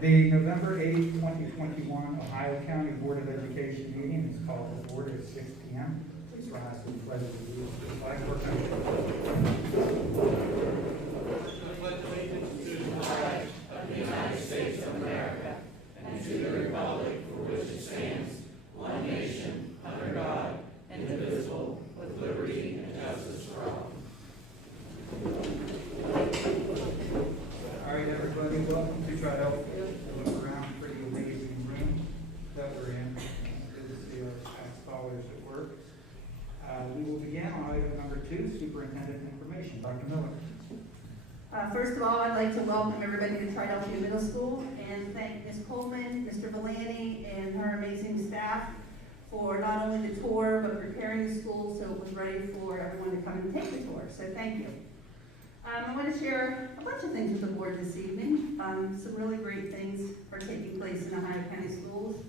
The November 8, 2021 Ohio County Board of Education meeting is called to order at 6 p.m. Please rise for the pledge of allegiance to the flag of our country. All right, everybody, welcome to Triadelphia. Look around, pretty amazing room that we're in. Good to see our past scholars at work. We will begin on item number 2, Superintendent Information. Dr. Miller. First of all, I'd like to welcome everybody to Triadelphia Middle School and thank Ms. Coleman, Mr. Villani, and her amazing staff for not only the tour, but preparing the school so it was ready for everyone to come and take the tour. So thank you. I want to share a bunch of things with the board this evening. Some really great things are taking place in Ohio County Schools.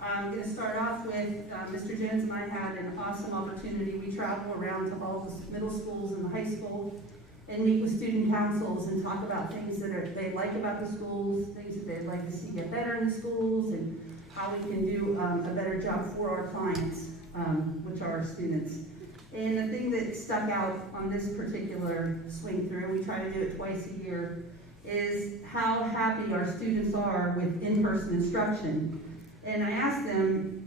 I'm going to start off with Mr. Jones and I had an awesome opportunity. We travel around to all the middle schools and the high school and meet with student councils and talk about things that they like about the schools, things that they'd like to see get better in the schools, and how we can do a better job for our clients, which are our students. And the thing that stuck out on this particular swing through, we try to do it twice a year, is how happy our students are with in-person instruction. And I asked them,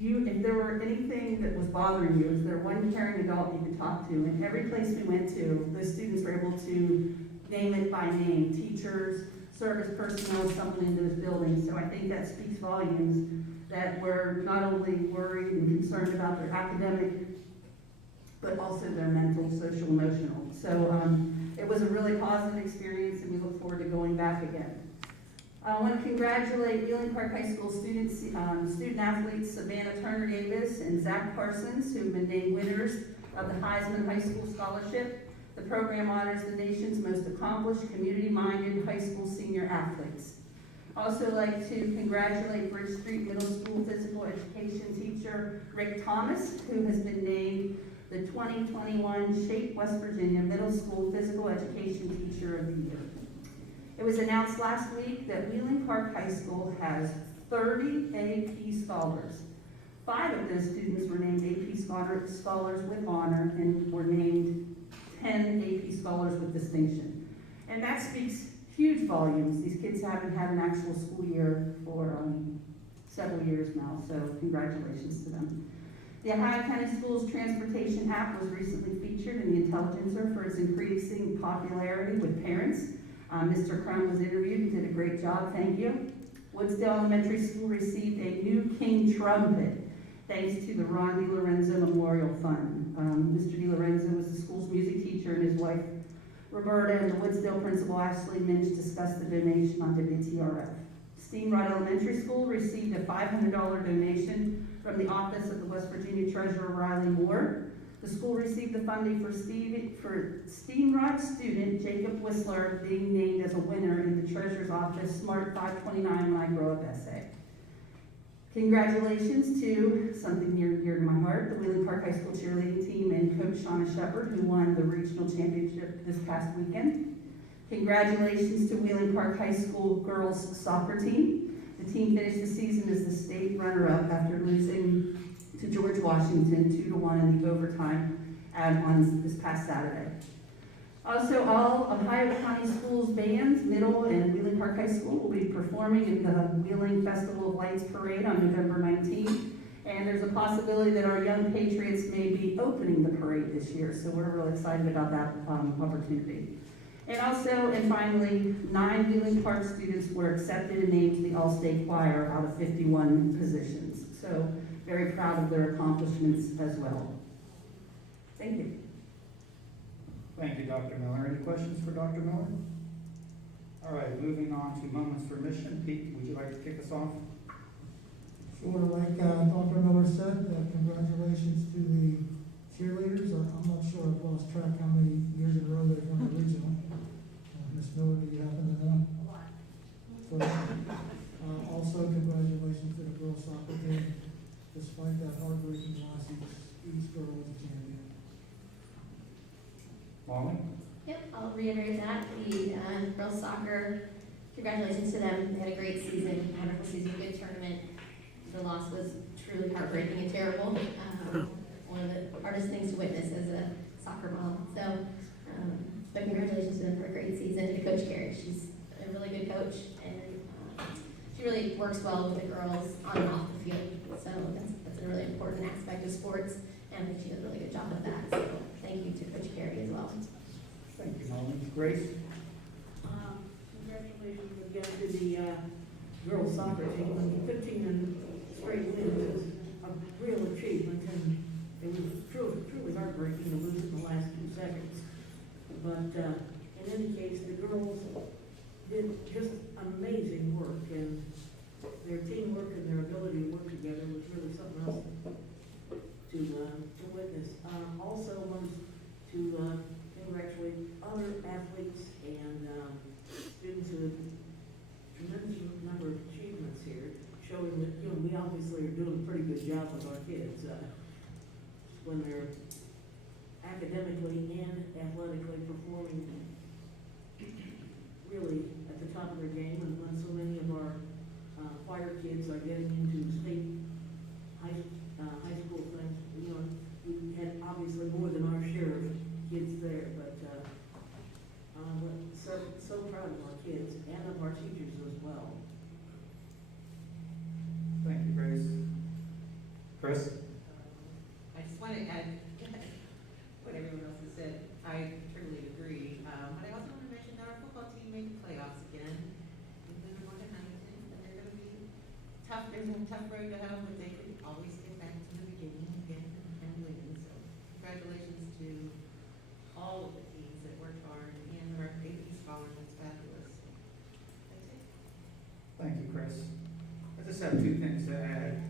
if there were anything that was bothering you, is there one caring adult you could talk to? And every place we went to, the students were able to name it by name, teachers, service personnel, someone in those buildings. So I think that speaks volumes that we're not only worried and concerned about their academic, but also their mental, social, emotional. So it was a really positive experience, and we look forward to going back again. I want to congratulate Wheeling Park High School student athletes Savannah Turner Davis and Zach Parsons, who have been named winners of the Heisman High School Scholarship. The program honors the nation's most accomplished, community-minded high school senior athletes. Also like to congratulate Bridge Street Middle School physical education teacher Rick Thomas, who has been named the 2021 Shape West Virginia Middle School Physical Education Teacher of the Year. It was announced last week that Wheeling Park High School has 30 AP scholars. 5 of those students were named AP scholars with honor and were named 10 AP scholars with distinction. And that speaks huge volumes. These kids haven't had an actual school year for several years now, so congratulations to them. The Ohio County Schools Transportation app was recently featured in the Intelligencer for its increasing popularity with parents. Mr. Crum was interviewed and did a great job, thank you. Woodsdale Elementary School received a new King trumpet thanks to the Ron DiLorenzo Memorial Fund. Mr. DiLorenzo was the school's music teacher, and his wife Roberta and the Woodsdale principal Ashley Minch discussed the donation on WTRF. Steamrod Elementary School received a $500 donation from the Office of the West Virginia Treasurer Riley Moore. The school received the funding for Steamrod student Jacob Whistler being named as a winner in the Treasurer's Office Smart 529 When I Grow Up essay. Congratulations to something near and dear to my heart, the Wheeling Park High School cheerleading team and Coach Shauna Shepard, who won the regional championship this past weekend. Congratulations to Wheeling Park High School girls soccer team. The team finished the season as the state runner-up after losing to George Washington 2-1 in the overtime on this past Saturday. Also, all Ohio County Schools bands, Middle and Wheeling Park High School, will be performing in the Wheeling Festival of Lights Parade on November 19th. And there's a possibility that our Young Patriots may be opening the parade this year, so we're really excited about that opportunity. And also, and finally, 9 Wheeling Park students were accepted and named to the All-State Choir out of 51 positions. So, very proud of their accomplishments as well. Thank you. Thank you, Dr. Miller. Any questions for Dr. Miller? All right, moving on to Moments for Mission. Pete, would you like to kick us off? Sure, like Dr. Miller said, congratulations to the cheerleaders. I'm not sure, I've lost track how many years in a row they've won the regional. Ms. Miller, do you happen to know? A lot. Also, congratulations to the girls soccer team. Despite that heartbreaking loss, each girl was a champion. Molly? Yep, I'll reiterate that. The girls soccer congratulations to them. They had a great season, wonderful season, good tournament. The loss was truly heartbreaking and terrible. One of the hardest things to witness as a soccer mom. So, but congratulations to them for a great season. And to Coach Carey, she's a really good coach, and she really works well with the girls on and off the field. So that's a really important aspect of sports, and I think she does a really good job of that. So thank you to Coach Carey as well. Thank you, Melanie. Grace? Congratulations again to the girls soccer team. 15 and straight wins is a real achievement, and it was truly heartbreaking to lose in the last 2 seconds. But in any case, the girls did just amazing work, and their teamwork and their ability to work together was really something else to witness. Also wanted to congratulate other athletes and students who have tremendous number of achievements here, showing that, we obviously are doing a pretty good job with our kids when they're academically and athletically performing really at the top of their game, and when so many of our choir kids are getting into state high school things. We had obviously more than our share of kids there, but we're so proud of our kids and of our teachers as well. Thank you, Grace. Chris? I just want to add what everyone else has said. I truly agree. But I also want to mention that our football team made the playoffs again. We're going to Huntington, and they're going to be tough. There's a tough road to hoe, but they can always get back to the beginning again and win. So congratulations to all of the teams that worked hard and our AP scholars. That's fabulous. That's it. Thank you, Chris. I just have 2 things to add,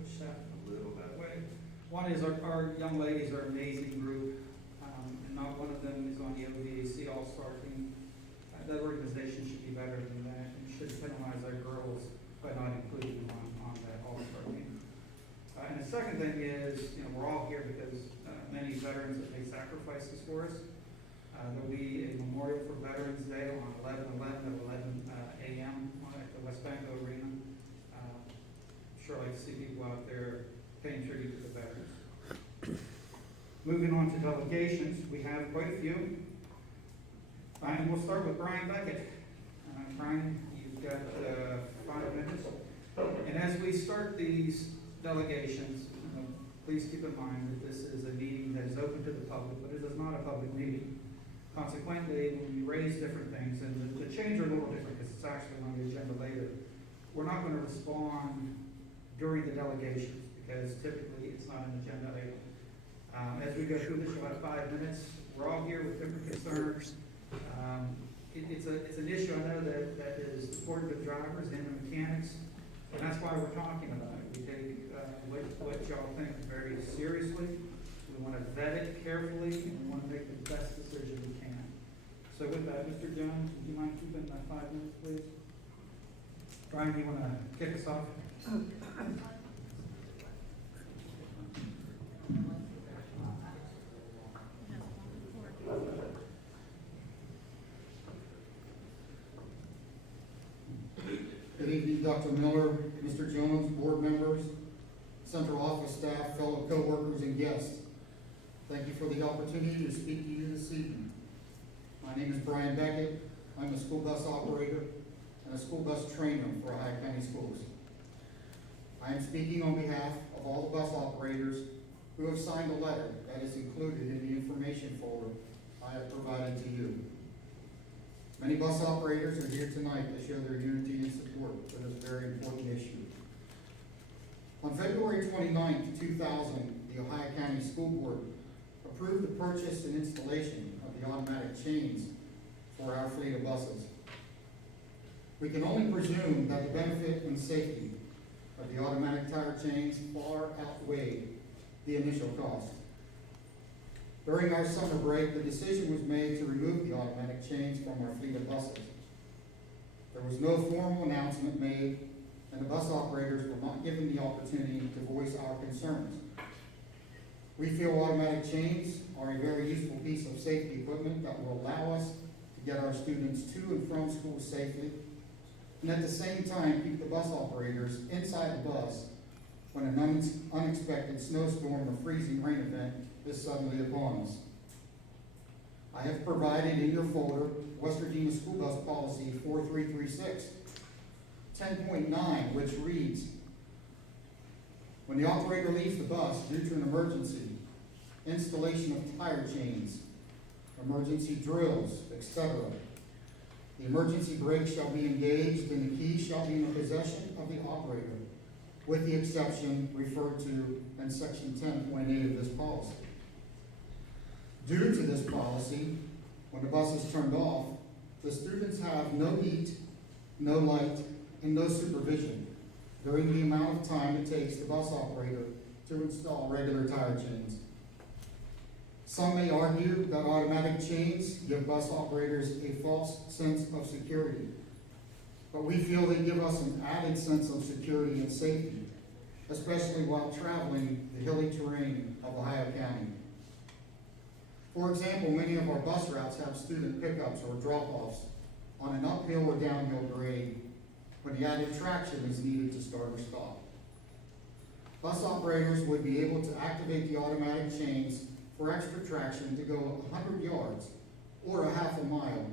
push that a little that way. One is our young ladies are an amazing group, and not one of them is on the OVAC All-Star team. That organization should be better than that, and should penalize our girls by not including them on that All-Star team. And the second thing is, we're all here because many veterans have made sacrifices for us. There'll be a memorial for Veterans Day on 11/11 at 11 a.m. at the West Banco Arena. Sure like to see people out there paying tribute to the veterans. Moving on to delegations, we have quite a few. And we'll start with Brian Beckett. Brian, you've got 5 minutes. And as we start these delegations, please keep in mind that this is a meeting that is open to the public, but it is not a public meeting. Consequently, when we raise different things, and the change are a little different because it's actually on the agenda later, we're not going to respond during the delegations because typically it's not an agenda item. As we go through this, you'll have 5 minutes. We're all here with different concerns. It's an issue I know that is important to the drivers and the mechanics, and that's why we're talking about it. We take what y'all think very seriously. We want to vet it carefully, and we want to make the best decision we can. So with that, Mr. Jones, would you mind keeping that 5 minutes, please? Brian, you want to kick us off? Good evening, Dr. Miller, Mr. Jones, board members, central office staff, fellow co-workers, and guests. Thank you for the opportunity to speak to you this evening. My name is Brian Beckett. I'm a school bus operator and a school bus trainer for Ohio County Schools. I am speaking on behalf of all the bus operators who have signed a letter that is included in the information folder I have provided to you. Many bus operators are here tonight to show their unity and support for this very important issue. On February 29, 2000, the Ohio County School Board approved the purchase and installation of the automatic chains for our fleet of buses. We can only presume that the benefit and safety of the automatic tire chains far outweighed the initial cost. During our summer break, the decision was made to remove the automatic chains from our fleet of buses. There was no formal announcement made, and the bus operators were not given the opportunity to voice our concerns. We feel automatic chains are a very useful piece of safety equipment that will allow us to get our students to and from school safely and at the same time keep the bus operators inside the bus when an unexpected snowstorm or freezing rain event is suddenly upon us. I have provided in your folder West Virginia School Bus Policy 4336, 10.9, which reads, when the operator leaves the bus due to an emergency, installation of tire chains, emergency drills, etc., the emergency brake shall be engaged and the key shall be in the possession of the operator, with the exception referred to in section 10.8 of this policy. Due to this policy, when the bus is turned off, the students have no heat, no light, and no supervision during the amount of time it takes the bus operator to install regular tire chains. Some may argue that automatic chains give bus operators a false sense of security, but we feel they give us an added sense of security and safety, especially while traveling the hilly terrain of Ohio County. For example, many of our bus routes have student pickups or drop-offs on an uphill or downhill grade when the added traction is needed to start or stop. Bus operators would be able to activate the automatic chains for extra traction to go 100 yards or a half a mile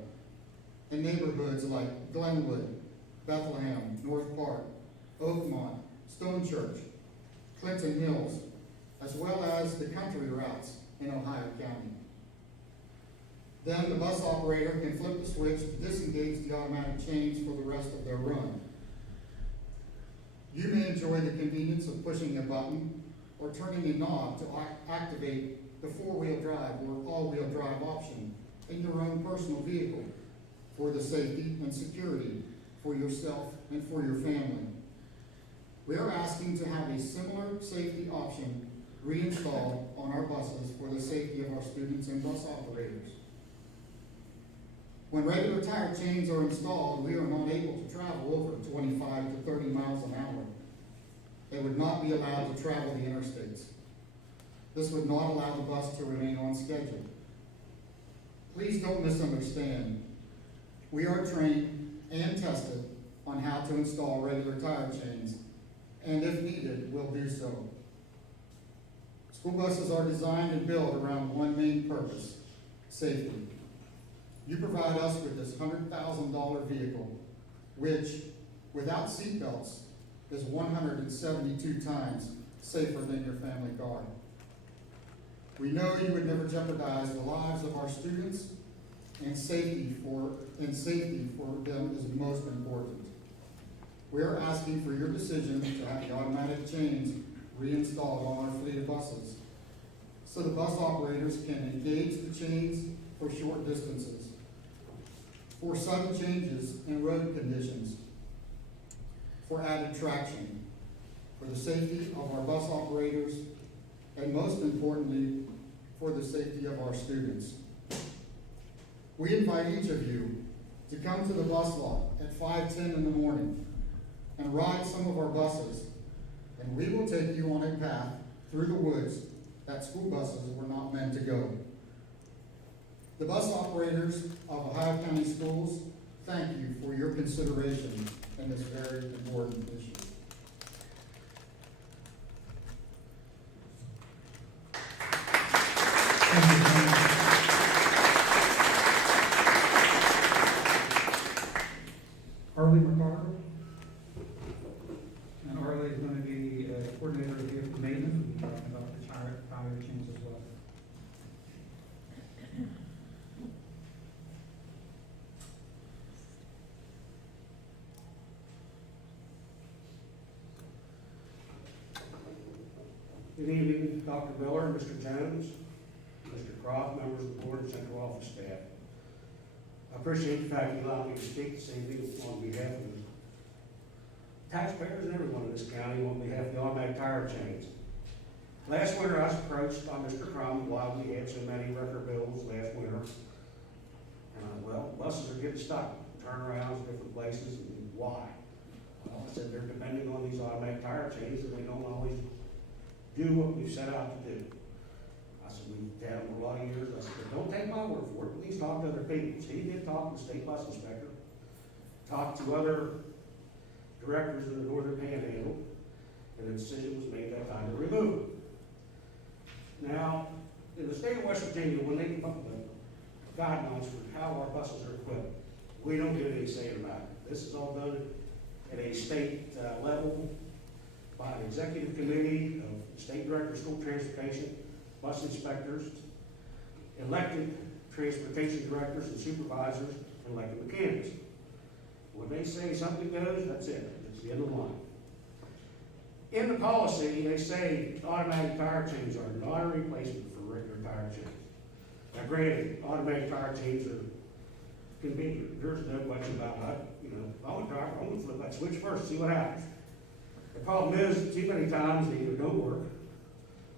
in neighborhoods like Glenwood, Bethlehem, North Park, Oakmont, Stone Church, Clinton Hills, as well as the country routes in Ohio County. Then the bus operator can flip the switch to disengage the automatic chains for the rest of their run. You may enjoy the convenience of pushing a button or turning a knob to activate the four-wheel drive or all-wheel drive option in your own personal vehicle for the safety and security for yourself and for your family. We are asking to have a similar safety option reinstalled on our buses for the safety of our students and bus operators. When regular tire chains are installed, we are not able to travel over 25 to 30 miles an hour. They would not be allowed to travel the interstates. This would not allow the bus to remain on schedule. Please don't misunderstand. We are trained and tested on how to install regular tire chains, and if needed, will do so. School buses are designed and built around one main purpose: safety. You provide us with this $100,000 vehicle, which, without seatbelts, is 172 times safer than your family car. We know you would never jeopardize the lives of our students, and safety for them is most important. We are asking for your decision to have the automatic chains reinstalled on our fleet of buses, so the bus operators can engage the chains for short distances, for sudden changes in road conditions, for added traction, for the safety of our bus operators, and most importantly, for the safety of our students. We invite each of you to come to the bus lot at 5:10 in the morning and ride some of our buses, and we will take you on a path through the woods that school buses were not meant to go. The bus operators of Ohio County Schools, thank you for your consideration in this very important issue. Harley McCarter. And Arlie is going to be coordinator of vehicle maintenance. We'll be talking about the tire change as well. Good evening, Dr. Miller, Mr. Jones, Mr. Croft, members of the board and central office staff. I appreciate the fact you allowed me to speak this evening on behalf of the taxpayers and everyone in this county on behalf of the automatic tire chains. Last winter, I was approached by Mr. Crum why we had so many record bills last winter. Well, buses are getting stuck, turnarounds, different places, and why? Well, I said they're depending on these automatic tire chains and they don't always do what we've set out to do. I said, we've had them for a lot of years. I said, but don't take my word for it. Please talk to other people. So he did talk to the state bus inspector, talked to other directors in the northern panhandle, and a decision was made that time to remove them. Now, in the state of West Virginia, when they come up with the guidelines for how our buses are equipped, we don't get any say about it. This is all done at a state level by an executive committee of state director of school transportation, bus inspectors, elected transportation directors and supervisors, and elected mechanics. When they say something goes, that's it. It's the end of the line. In the policy, they say automatic tire changes are not a replacement for regular tire changes. Now granted, automatic tire changes are convenient. There's no question about it. You know, if I want to drive, I'm going to flip that switch first, see what happens. The problem is, too many times they either don't work,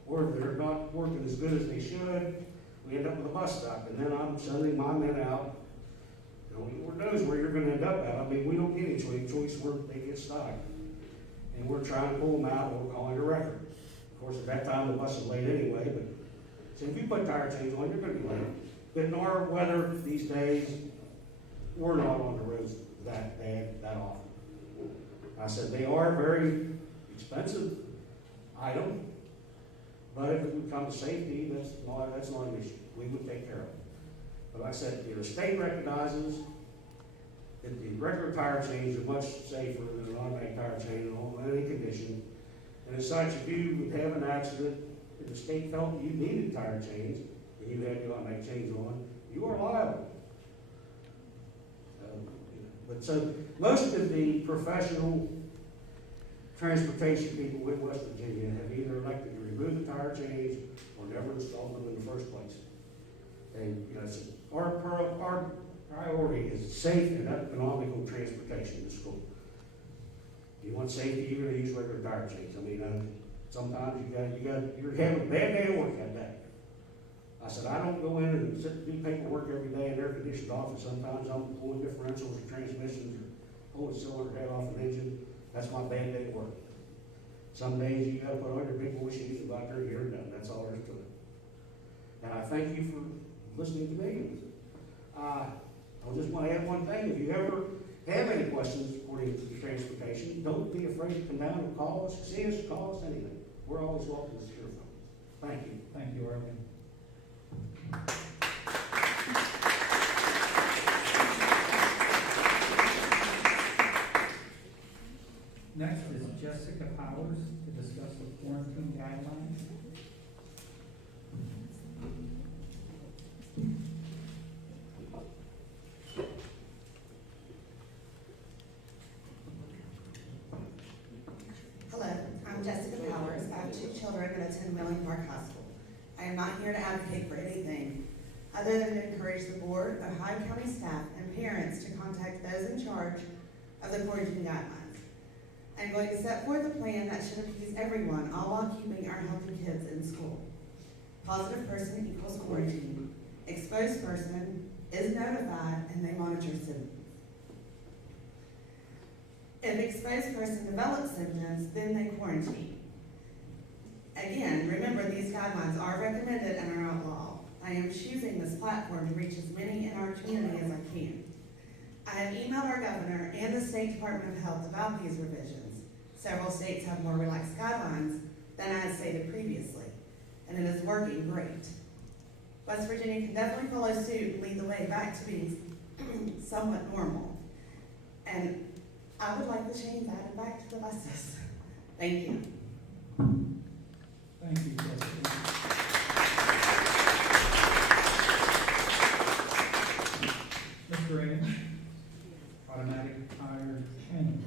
or they're not working as good as they should. We end up with a bus stop, and then I'm sending my men out. You know, Lord knows where you're going to end up at. I mean, we don't get any choice where they get stuck. And we're trying to pull them out, and we're calling a record. Of course, at that time, the bus is late anyway, but so if you put tire chains on, you're going to be late. But in our weather these days, we're not on the roads that bad, that often. I said, they are a very expensive item, but if it would come to safety, that's not an issue. We would take care of it. But like I said, the state recognizes that the regular tire chains are much safer than an automatic tire chain in any condition. And as such, if you would have an accident, and the state felt that you needed tire chains, and you had the automatic chains on, you are liable. But so most of the professional transportation people in West Virginia have either elected to remove the tire chains or never installed them in the first place. And you know, so our priority is safe and economical transportation to school. If you want safety, you're going to use regular tire chains. I mean, sometimes you're having a bad day at work that day. I said, I don't go in and sit and do paperwork every day in an air-conditioned office. Sometimes I'm pulling differentials or transmissions or pulling a cylinder head off an engine. That's my bad day at work. Some days you got to put on your big boy shoes and go out there and get it done. That's all there is to it. And I thank you for listening to me. I just want to add one thing. If you ever have any questions according to transportation, don't be afraid to come down and call us, see us, call us, anything. We're always welcome to hear from. Thank you. Thank you, Arvin. Next is Jessica Powers to discuss the quarantine guidelines. Hello, I'm Jessica Powers. I have 2 children that attend Wheeling Park High School. I am not here to advocate for anything other than to encourage the board, Ohio County staff, and parents to contact those in charge of the quarantine guidelines. I'm going to set forth a plan that should appease everyone, all while keeping our healthy kids in school. Positive person equals quarantine. Exposed person is notified and they monitor symptoms. If exposed person develops symptoms, then they quarantine. Again, remember these guidelines are recommended and are not law. I am choosing this platform to reach as many in our community as I can. I have emailed our governor and the State Department of Health about these revisions. Several states have more relaxed guidelines than I had stated previously, and it is working great. West Virginia can definitely follow suit and lead the way back to being somewhat normal. And I would like the chains added back to the buses. Thank you. Thank you, Jessica. Mr. Reagan, automatic tire chains.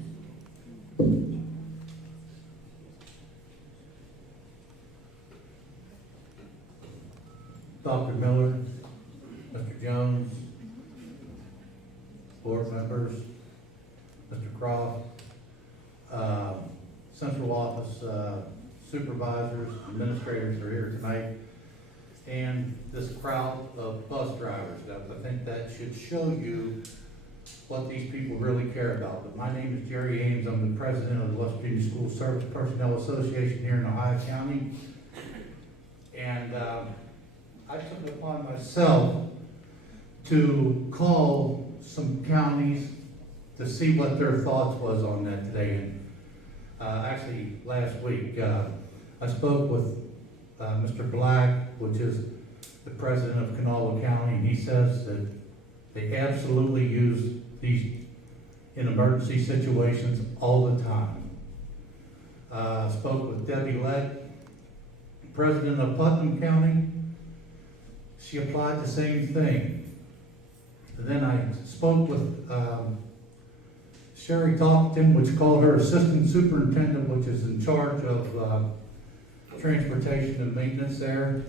Dr. Miller, Mr. Jones, board members, Mr. Croft, central office supervisors, administrators are here tonight, and this crowd of bus drivers. I think that should show you what these people really care about. But my name is Jerry Ames. I'm the president of the West Virginia School Service Personnel Association here in Ohio County. And I took it upon myself to call some counties to see what their thoughts was on that today. And actually, last week, I spoke with Mr. Black, which is the president of Kanawha County, and he says that they absolutely use these in emergency situations all the time. Spoke with Debbie Lett, president of Putnam County. She applied the same thing. And then I spoke with Sherry Talkington, which called her assistant superintendent, which is in charge of transportation and maintenance there.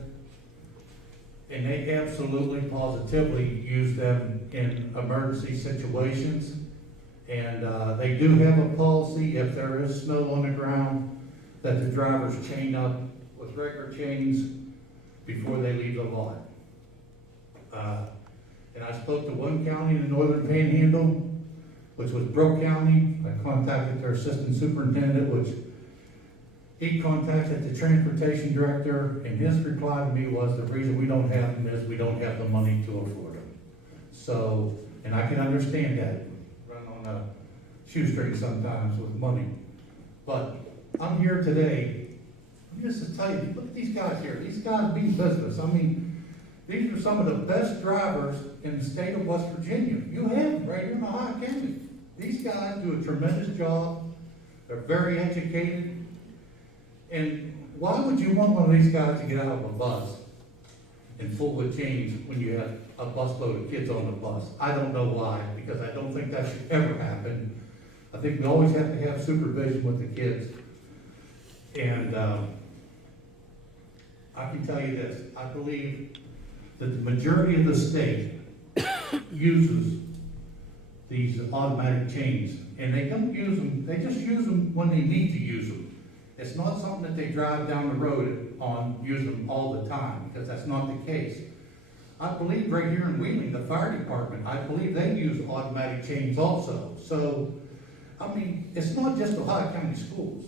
And they absolutely positively use them in emergency situations. And they do have a policy, if there is snow on the ground, that the drivers chain up with regular chains before they leave the lot. And I spoke to one county in the northern panhandle, which was Brooke County. I contacted their assistant superintendent, which he contacted the transportation director, and his reply to me was, the reason we don't have them is we don't have the money to afford them. So, and I can understand that, run on a shoestring sometimes with money. But I'm here today, just to tell you, look at these guys here. These guys mean business. I mean, these are some of the best drivers in the state of West Virginia. You have them right here in Ohio County. These guys do a tremendous job. They're very educated. And why would you want one of these guys to get out of a bus and full of change when you have a busload of kids on the bus? I don't know why, because I don't think that should ever happen. I think we always have to have supervision with the kids. And I can tell you this, I believe that the majority of the state uses these automatic chains, and they don't use them, they just use them when they need to use them. It's not something that they drive down the road on, use them all the time, because that's not the case. I believe right here in Wheeling, the fire department, I believe they use automatic chains also. So, I mean, it's not just Ohio County schools.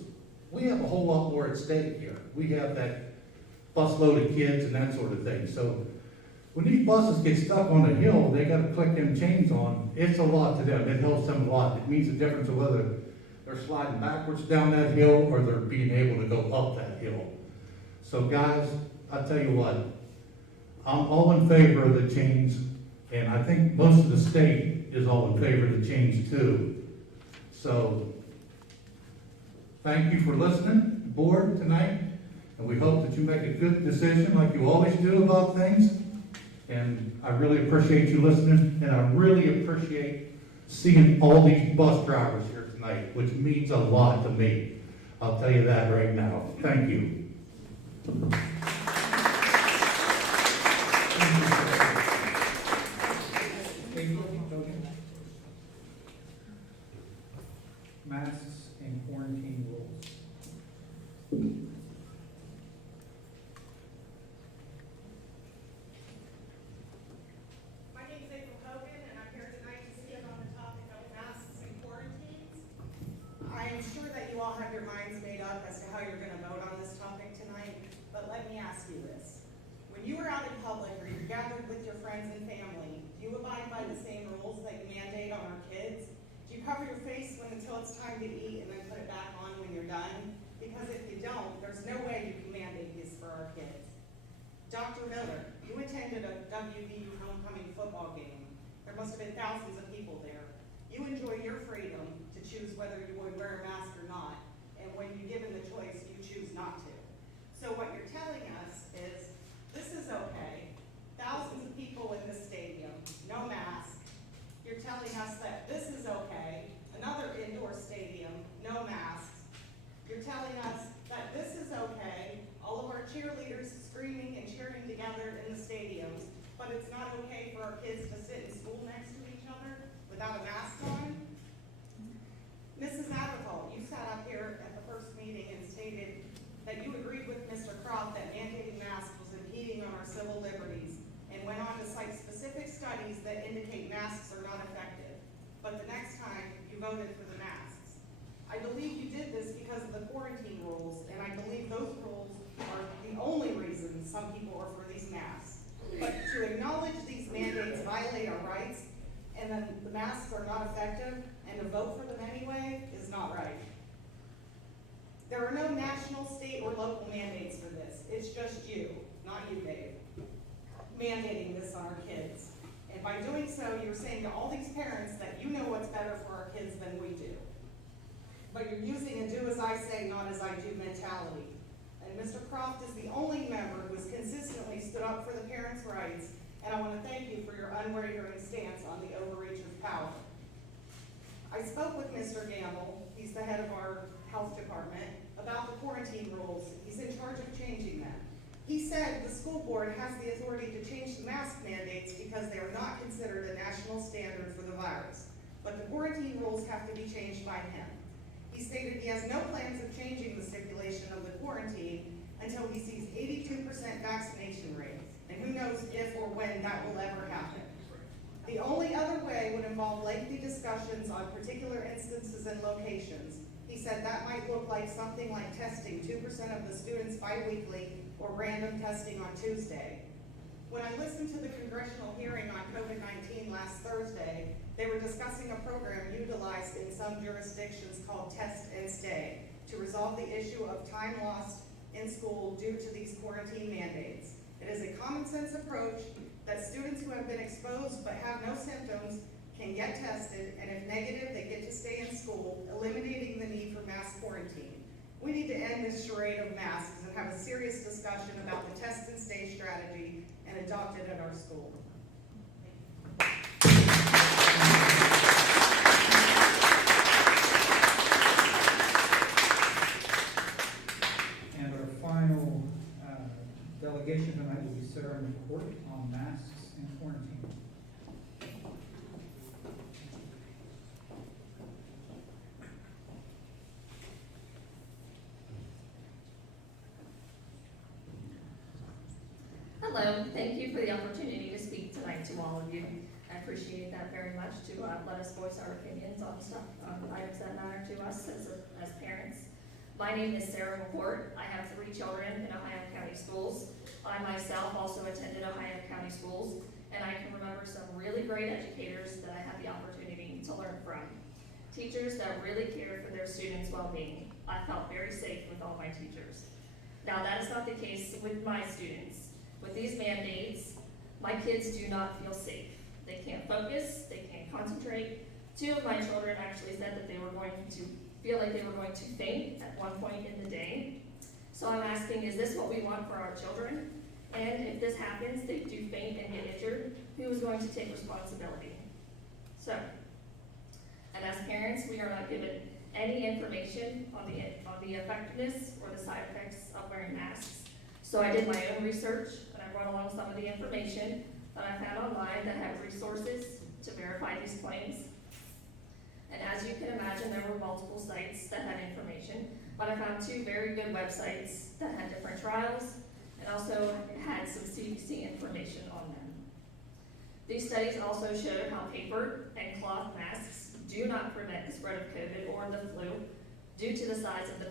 We have a whole lot more at stake here. We have that busload of kids and that sort of thing. So, when these buses get stuck on a hill, they gotta click them chains on. It's a lot to them. It helps them a lot. It means the difference of whether they're sliding backwards down that hill or they're being able to go up that hill. So guys, I tell you what, I'm all in favor of the chains, and I think most of the state is all in favor of the chains too. So, thank you for listening, board, tonight, and we hope that you make a good decision like you always do about things. And I really appreciate you listening, and I really appreciate seeing all these bus drivers here tonight, which means a lot to me. I'll tell you that right now. Thank you. Masks and quarantine rules. You all have your minds made up as to how you're going to vote on this topic tonight, but let me ask you this. When you are out in public or you're gathered with your friends and family, do you abide by the same rules that you mandate on our kids? Do you cover your face until it's time to eat and then put it back on when you're done? Because if you don't, there's no way you can mandate this for our kids. Dr. Miller, you attended a WVU homecoming football game. There must have been thousands of people there. You enjoy your freedom to choose whether you would wear a mask or not, and when you're given the choice, you choose not to. So what you're telling us is, this is okay. Thousands of people in this stadium, no mask. You're telling us that this is okay. Another indoor stadium, no masks. You're telling us that this is okay. All of our cheerleaders screaming and cheering together in the stadiums, but it's not okay for our kids to sit in school next to each other without a mask on? Mrs. Abigail, you sat up here at the first meeting and stated that you agreed with Mr. Croft that mandating masks was impeding on our civil liberties, and went on to cite specific studies that indicate masks are not effective. But the next time, you voted for the masks. I believe you did this because of the quarantine rules, and I believe those rules are the only reason some people are for these masks. But to acknowledge these mandates violate our rights, and then the masks are not effective, and to vote for them anyway is not right. There are no national, state, or local mandates for this. It's just you, not you, Dave, mandating this on our kids. And by doing so, you're saying to all these parents that you know what's better for our kids than we do. But you're using a do as I say, not as I do mentality. And Mr. Croft is the only member who has consistently stood up for the parents' rights, and I want to thank you for your unwavering stance on the overreach of power. I spoke with Mr. Gamble, he's the head of our health department, about the quarantine rules. He's in charge of changing them. He said the school board has the authority to change the mask mandates because they are not considered a national standard for the virus, but the quarantine rules have to be changed by him. He stated he has no plans of changing the stipulation of the quarantine until he sees 82% vaccination rate, and who knows if or when that will ever happen. The only other way would involve lengthy discussions on particular instances and locations. He said that might look like something like testing 2% of the students bi-weekly or random testing on Tuesday. When I listened to the congressional hearing on COVID-19 last Thursday, they were discussing a program utilized in some jurisdictions called Test and Stay to resolve the issue of time lost in school due to these quarantine mandates. It is a common sense approach that students who have been exposed but have no symptoms can get tested, and if negative, they get to stay in school, eliminating the need for mass quarantine. We need to end this charade of masks and have a serious discussion about the test and stay strategy and adopt it at our school. And our final delegation tonight will be Sarah McCourt on masks and quarantine. Hello, thank you for the opportunity to speak tonight to all of you. I appreciate that very much, to let us voice our opinions on stuff, on items that matter to us as parents. My name is Sarah McCourt. I have 3 children in Ohio County schools. I myself also attended Ohio County schools, and I can remember some really great educators that I had the opportunity to learn from. Teachers that really cared for their students' well-being. I felt very safe with all my teachers. Now, that is not the case with my students. With these mandates, my kids do not feel safe. They can't focus, they can't concentrate. 2 of my children actually said that they were going to feel like they were going to faint at one point in the day. So I'm asking, is this what we want for our children? And if this happens, they do faint and get injured, who is going to take responsibility? So, and as parents, we are not given any information on the effectiveness or the side effects of wearing masks. So I did my own research, and I brought along some of the information that I found online that had resources to verify these claims. And as you can imagine, there were multiple sites that had information, but I found 2 very good websites that had different trials and also had some CDC information on them. These studies also showed how paper and cloth masks do not prevent the spread of COVID or the flu due to the size of the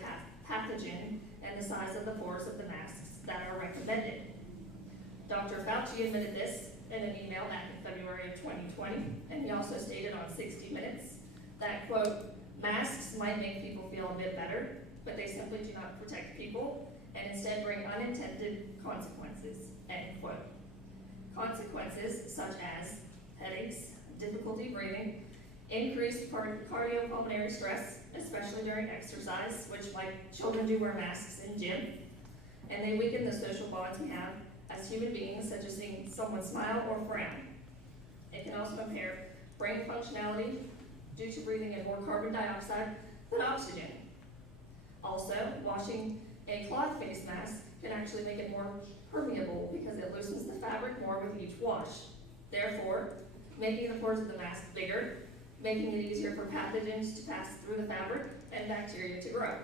pathogen and the size of the pores of the masks that are recommended. Dr. Fauci admitted this in an email back in February of 2020, and he also stated on 60 Minutes that, quote, masks might make people feel a bit better, but they simply do not protect people and instead bring unintended consequences, end quote. Consequences such as headaches, difficulty breathing, increased cardiopulmonary stress, especially during exercise, which my children do wear masks in gym, and they weaken the social bonds we have as human beings, such as seeing someone smile or frown. It can also impair brain functionality due to breathing in more carbon dioxide than oxygen. Also, washing a cloth face mask can actually make it more permeable because it loosens the fabric more with each wash, therefore making the pores of the mask bigger, making it easier for pathogens to pass through the fabric and bacteria to grow.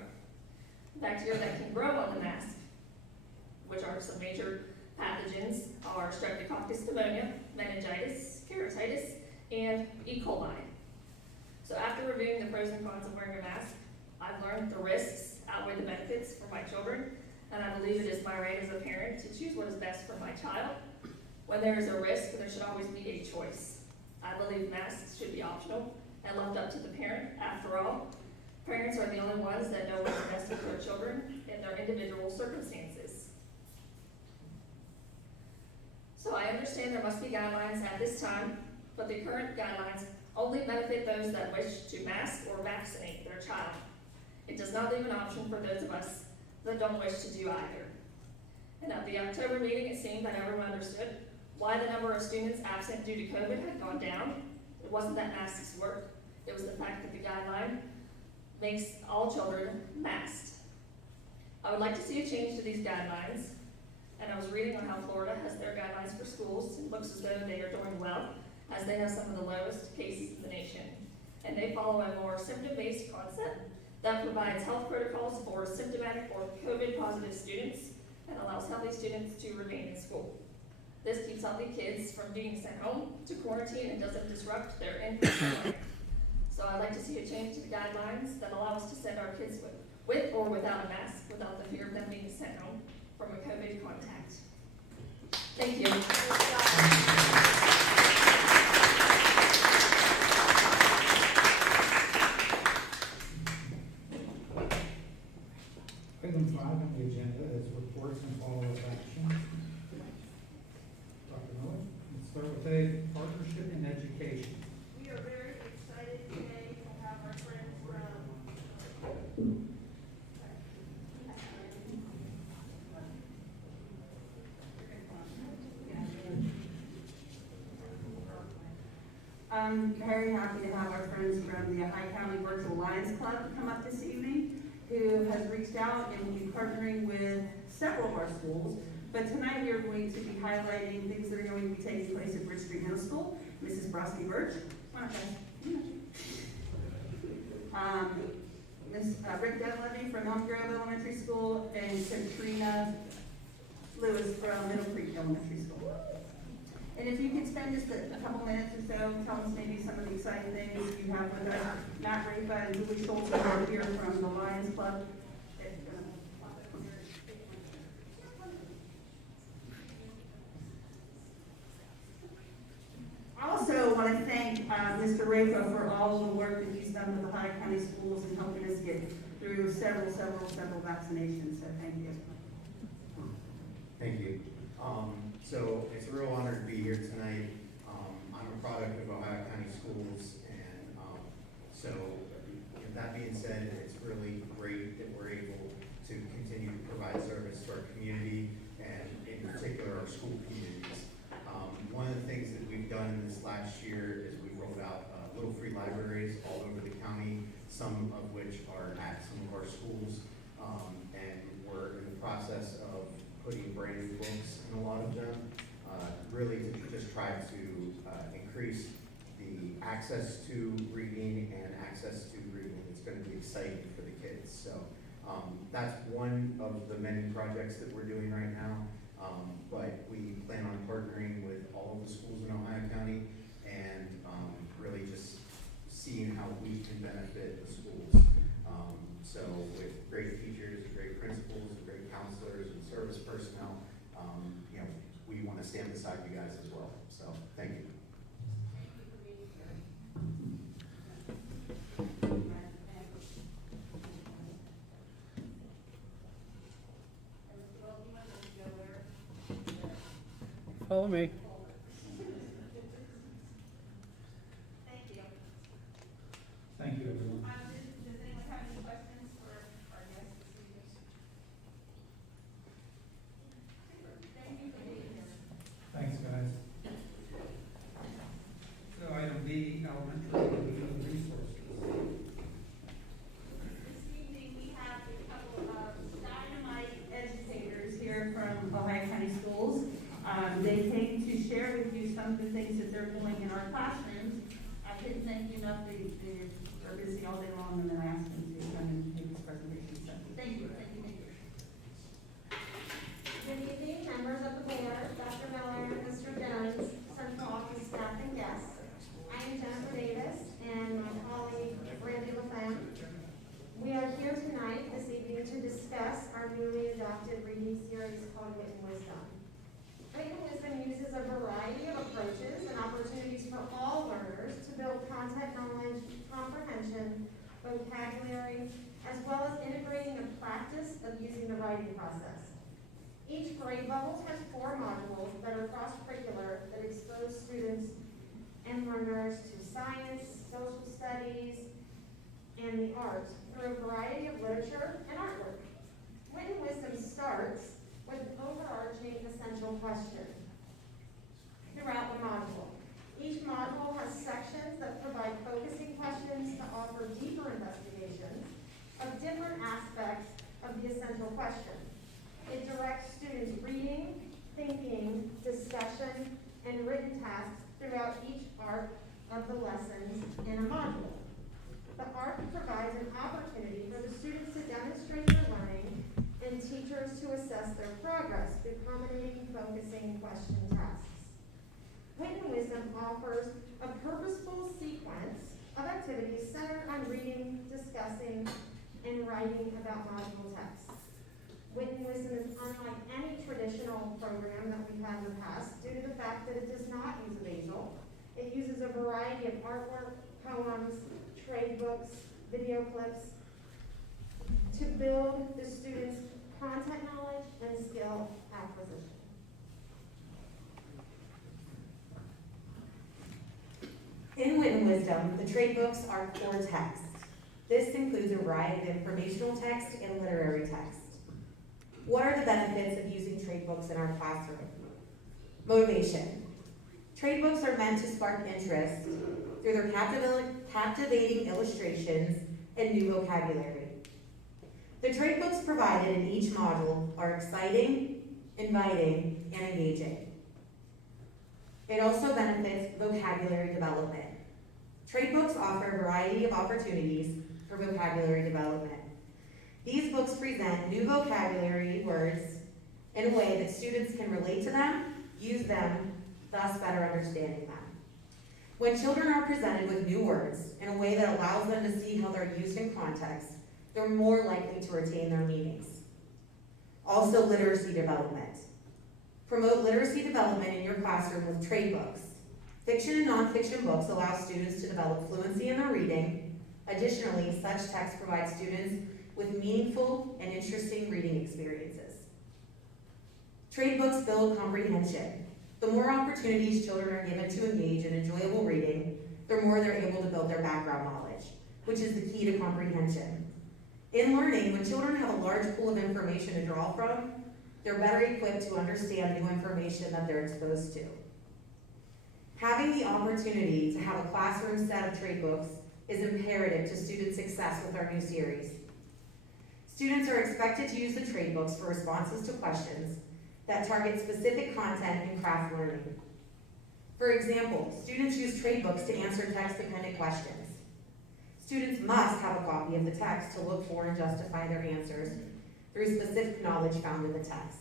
Bacteria that can grow on the mask, which are some major pathogens, are Streptococcus pneumonia, meningitis, keratitis, and E. coli. So after reviewing the pros and cons of wearing a mask, I've learned the risks outweigh the benefits for my children, and I believe it is my right as a parent to choose what is best for my child. When there is a risk, there should always be a choice. I believe masks should be optional, and left up to the parent. After all, parents are the only ones that know what's best for their children in their individual circumstances. So I understand there must be guidelines at this time, but the current guidelines only benefit those that wish to mask or vaccinate their child. It does not leave an option for those of us that don't wish to do either. And at the October meeting, it seemed that everyone understood why the number of students absent due to COVID had gone down. It wasn't that masks work, it was the fact that the guideline makes all children masked. I would like to see a change to these guidelines, and I was reading on how Florida has their guidelines for schools. It looks as though they are doing well, as they have some of the lowest cases in the nation. And they follow a more symptom-based concept that provides health protocols for symptomatic or COVID-positive students and allows healthy students to remain in school. This keeps healthy kids from being sent home to quarantine and doesn't disrupt their in-person learning. So I'd like to see a change to the guidelines that allow us to send our kids with or without a mask, without the fear of them being sent home from a COVID contact. Thank you. Item 5 on the agenda is reports and follow-up action. Dr. Miller, let's start with a partnership in education. We are very excited today to have our friends from I'm very happy to have our friends from the Ohio County Virtual Lions Club come up this evening, who has reached out and will be partnering with several of our schools. But tonight we are going to be highlighting things that are going to be taking place at Bridge Street Middle School. Mrs. Brosky Birch, come on up, guys. Miss Rick Devlevy from Elm Grove Elementary School, and Katrina Lewis from Middle Creek Elementary School. And if you could spend just a couple minutes or so, tell us maybe some of the exciting things you have with us. Matt Rafa and Julie Schultz are here from the Lions Club. I also want to thank Mr. Rafa for all of the work that he's done with the Ohio County schools and helping us get through several vaccinations, so thank you. Thank you. So it's a real honor to be here tonight. I'm a product of Ohio County Schools, and so with that being said, it's really great that we're able to continue to provide service to our community and in particular our school communities. One of the things that we've done in this last year is we've rolled out little free libraries all over the county, some of which are at some of our schools, and we're in the process of putting brand new books in a lot of them, really to just try to increase the access to reading and access to reading. It's going to be exciting for the kids. So that's one of the many projects that we're doing right now. But we plan on partnering with all of the schools in Ohio County and really just seeing how we can benefit the schools. So with great teachers, great principals, and great counselors and service personnel, we want to stand beside you guys as well. So thank you. Follow me. Thank you. Thank you, everyone. Does anyone have any questions for our guests this evening? Thank you for being here. Thanks, guys. So item B, elementary and human resources. This evening, we have a couple of dynamite educators here from Ohio County Schools. They came to share with you some of the things that they're doing in our classrooms. I couldn't thank you enough. They're busy all day long, and then I asked them to come and make this presentation. So thank you. Good evening, members of the board, Dr. Miller, Mr. Jones, central office staff, and guests. I am Jennifer Davis, and my colleague Randy LaFlamme. We are here tonight, this evening, to discuss our newly adopted reading series called Wit and Wisdom. Wit and Wisdom uses a variety of approaches and opportunities for all learners to build content knowledge vocabulary, as well as integrating a practice of using the writing process. Each grade level has 4 modules that are cross-curricular that expose students and learners to science, social studies, and the arts through a variety of literature and artwork. Wit and Wisdom starts with an overarching essential question throughout the module. Each module has sections that provide focusing questions to offer deeper investigations of different aspects of the essential question. It directs students' reading, thinking, discussion, and written tasks throughout each arc of the lessons in a module. The arc provides an opportunity for the students to demonstrate their learning and teachers to assess their progress through culminating focusing question tasks. Wit and Wisdom offers a purposeful sequence of activities centered on reading, discussing, and writing about module texts. Wit and Wisdom is unlike any traditional program that we've had in the past due to the fact that it does not use a basal. It uses a variety of artwork, poems, trade books, video clips to build the students' content knowledge and skill acquisition. In Wit and Wisdom, the trade books are core text. This includes a variety of informational text and literary text. What are the benefits of using trade books in our classroom? Motivation. Trade books are meant to spark interest through their captivating illustrations and new vocabulary. The trade books provided in each module are exciting, inviting, and engaging. It also benefits vocabulary development. Trade books offer a variety of opportunities for vocabulary development. These books present new vocabulary words in a way that students can relate to them, use them, thus better understanding them. When children are presented with new words in a way that allows them to see how they're used in context, they're more likely to retain their meanings. Also, literacy development. Promote literacy development in your classroom with trade books. Fiction and nonfiction books allow students to develop fluency in their reading. Additionally, such texts provide students with meaningful and interesting reading experiences. Trade books build comprehension. The more opportunities children are given to engage in enjoyable reading, the more they're able to build their background knowledge, which is the key to comprehension. In learning, when children have a large pool of information to draw from, they're better equipped to understand new information that they're exposed to. Having the opportunity to have a classroom set of trade books is imperative to student success with our new series. Students are expected to use the trade books for responses to questions that target specific content in craft learning. For example, students use trade books to answer text-dependent questions. Students must have a copy of the text to look for and justify their answers through specific knowledge found in the text.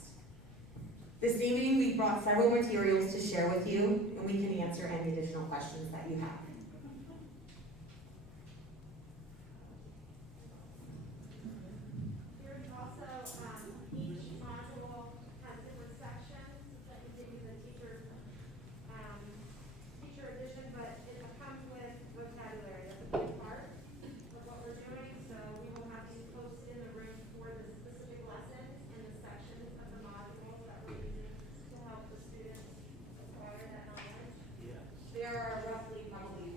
This evening, we brought several materials to share with you, and we can answer any additional questions that you have. There's also, each module has different sections that you can use a teacher edition, but it comes with vocabulary. That's a big part of what we're doing, so we will have these posted in the room for the specific lessons and the sections of the modules that we're using to help the students acquire that knowledge. There are roughly probably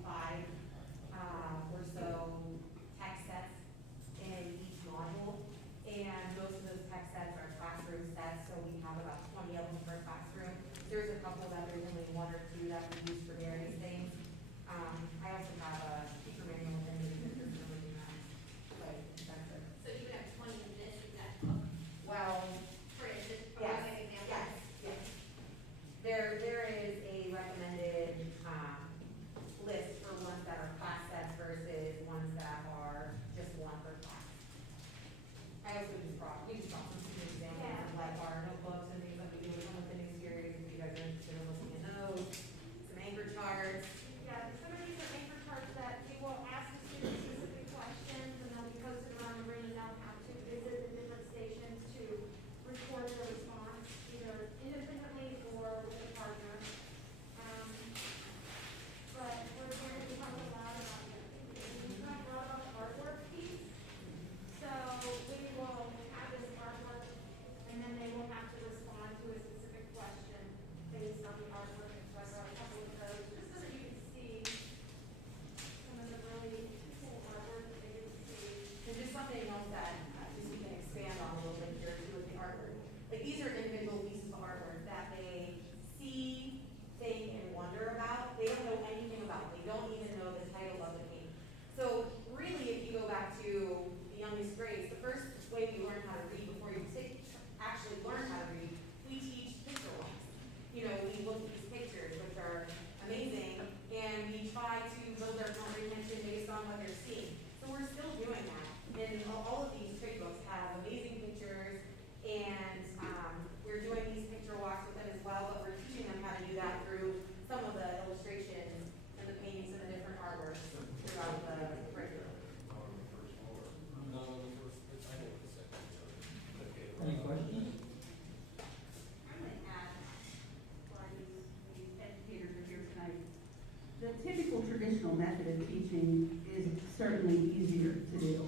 Any questions? I'm going to add, while these educators are here tonight, the typical traditional method of teaching is certainly easier to do.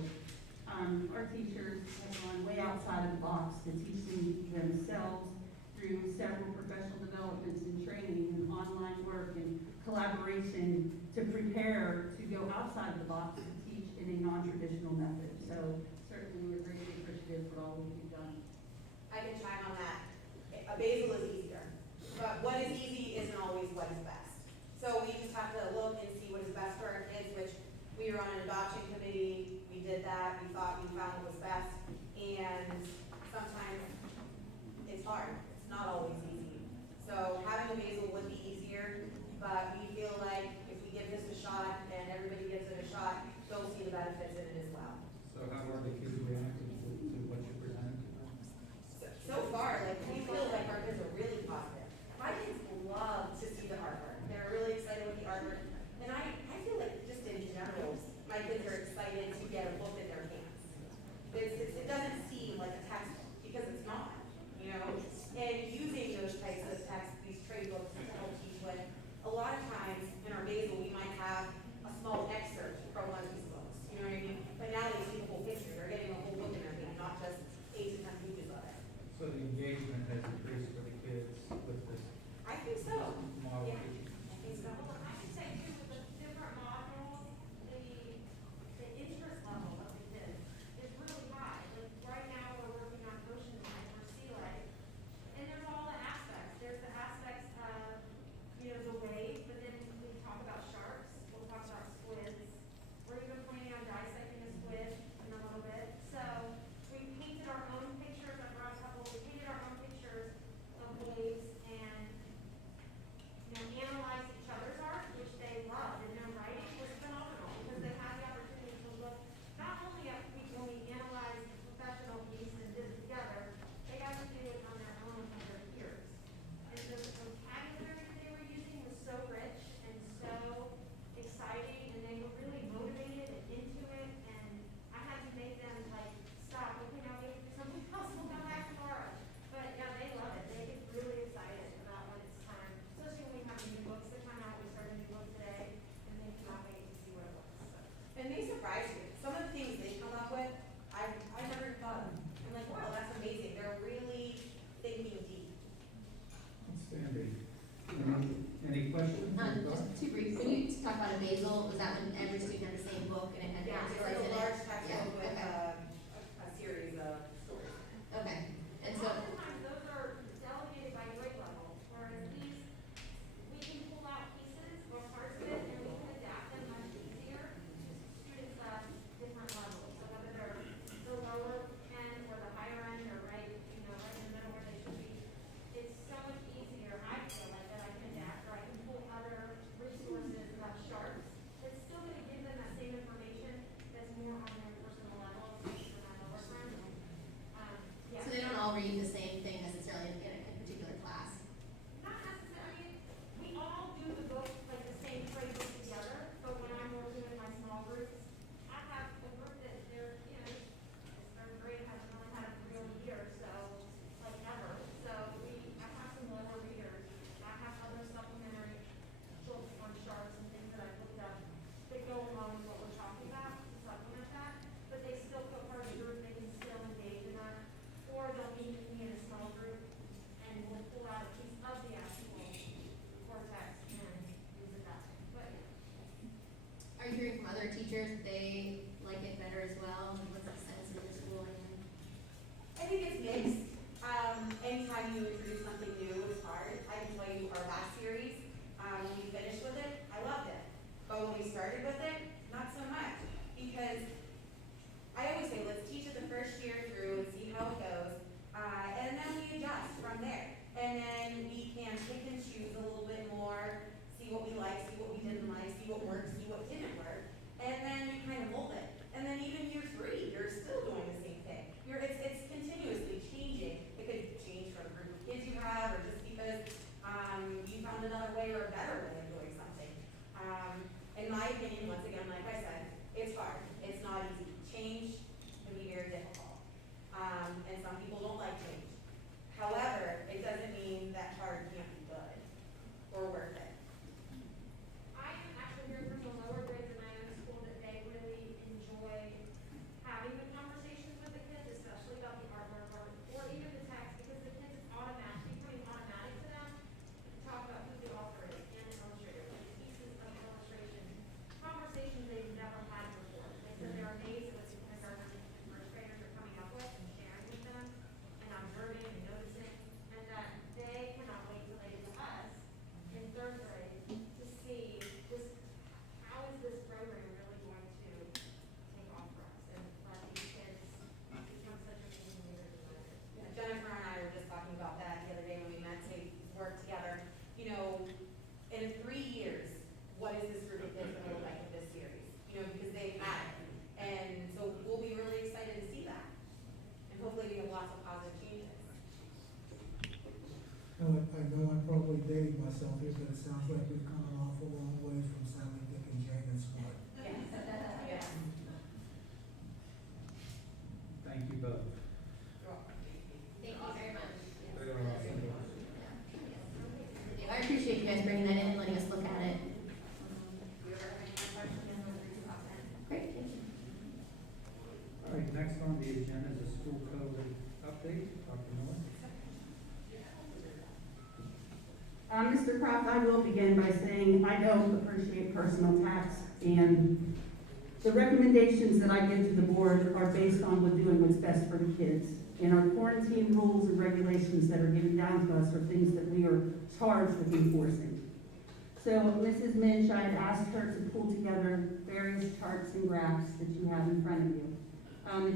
Our teachers have gone way outside of the box to teaching themselves through several professional developments and training and online work and collaboration to prepare to go outside of the box to teach in a non-traditional method. So certainly we're greatly appreciative for all that you've done. I can chime on that. A basal is easier, but what is easy isn't always what is best. So we just have to look and see what is best for our kids, which we were on an adoption committee, we did that, we thought we found what was best, and sometimes it's hard, it's not always easy. So having a basal would be easier, but we feel like if we give this a shot and everybody gives it a shot, they'll see the benefits in it as well. So how are the kids reacting to what you presented? So far, like, we feel like our kids are really positive. My kids love to see the artwork. They're really excited with the artwork. And I feel like just in general, my kids are excited to get a book in their hands. It doesn't seem like a textbook, because it's not, you know? And using those types of texts, these trade books to help teach with, a lot of times in our basal, we might have a small excerpt from one of these books, you know what I mean? But now they see the whole picture. They're getting a whole book in their hand, not just 8 to 10 pages of it. So the engagement has increased for the kids with this I think so. model Yeah. teaching. I think so. Well, I should say too, with the different modules, the interest level of the kids is really high. Like, right now, we're working on ocean life or sea life, and there's all the aspects. There's the aspects of, you know, the wave, but then we talk about sharks, we'll talk about squids. We're even planning on dissecting a squid in a little bit. So, we painted our own pictures, I brought a couple, we painted our own pictures of waves and, you know, animals Well, I know I'm probably dating myself here, but it sounds like we've come an awful long way from Sally, Dick, and Jane and Smart. Yes. Thank you both. Thank you very much. Very awesome. I appreciate you guys bringing that in and letting us look at it. Great, thank you. All right, next on the agenda is a school code update. Dr. Miller? Mr. Croft, I will begin by saying I don't appreciate personal tax, and the recommendations that I give to the board are based on doing what's best for the kids. And our quarantine rules and regulations that are given down to us are things that we are charged with enforcing. So Mrs. Minch, I had asked her to pull together various charts and graphs that you have in front of you.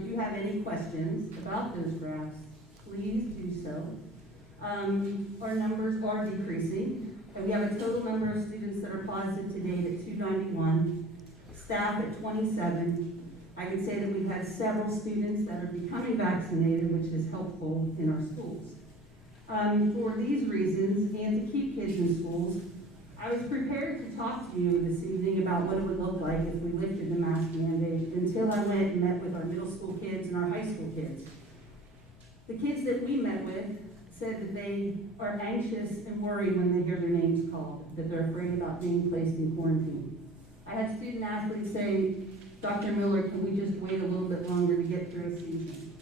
If you have any questions about those graphs, please do so. Our numbers are decreasing, and we have a total number of students that are positive to date at 291, staff at 27. I can say that we've had several students that are becoming vaccinated, which is helpful in our schools. For these reasons, and to keep kids in schools, I was prepared to talk to you this evening about what it would look like if we lifted the mask mandate until I went and met with our middle school kids and our high school kids. The kids that we met with said that they are anxious and worried when they hear their names called, that they're afraid about being placed in quarantine. I had student athletes say, Dr. Miller, can we just wait a little bit longer to get through a season?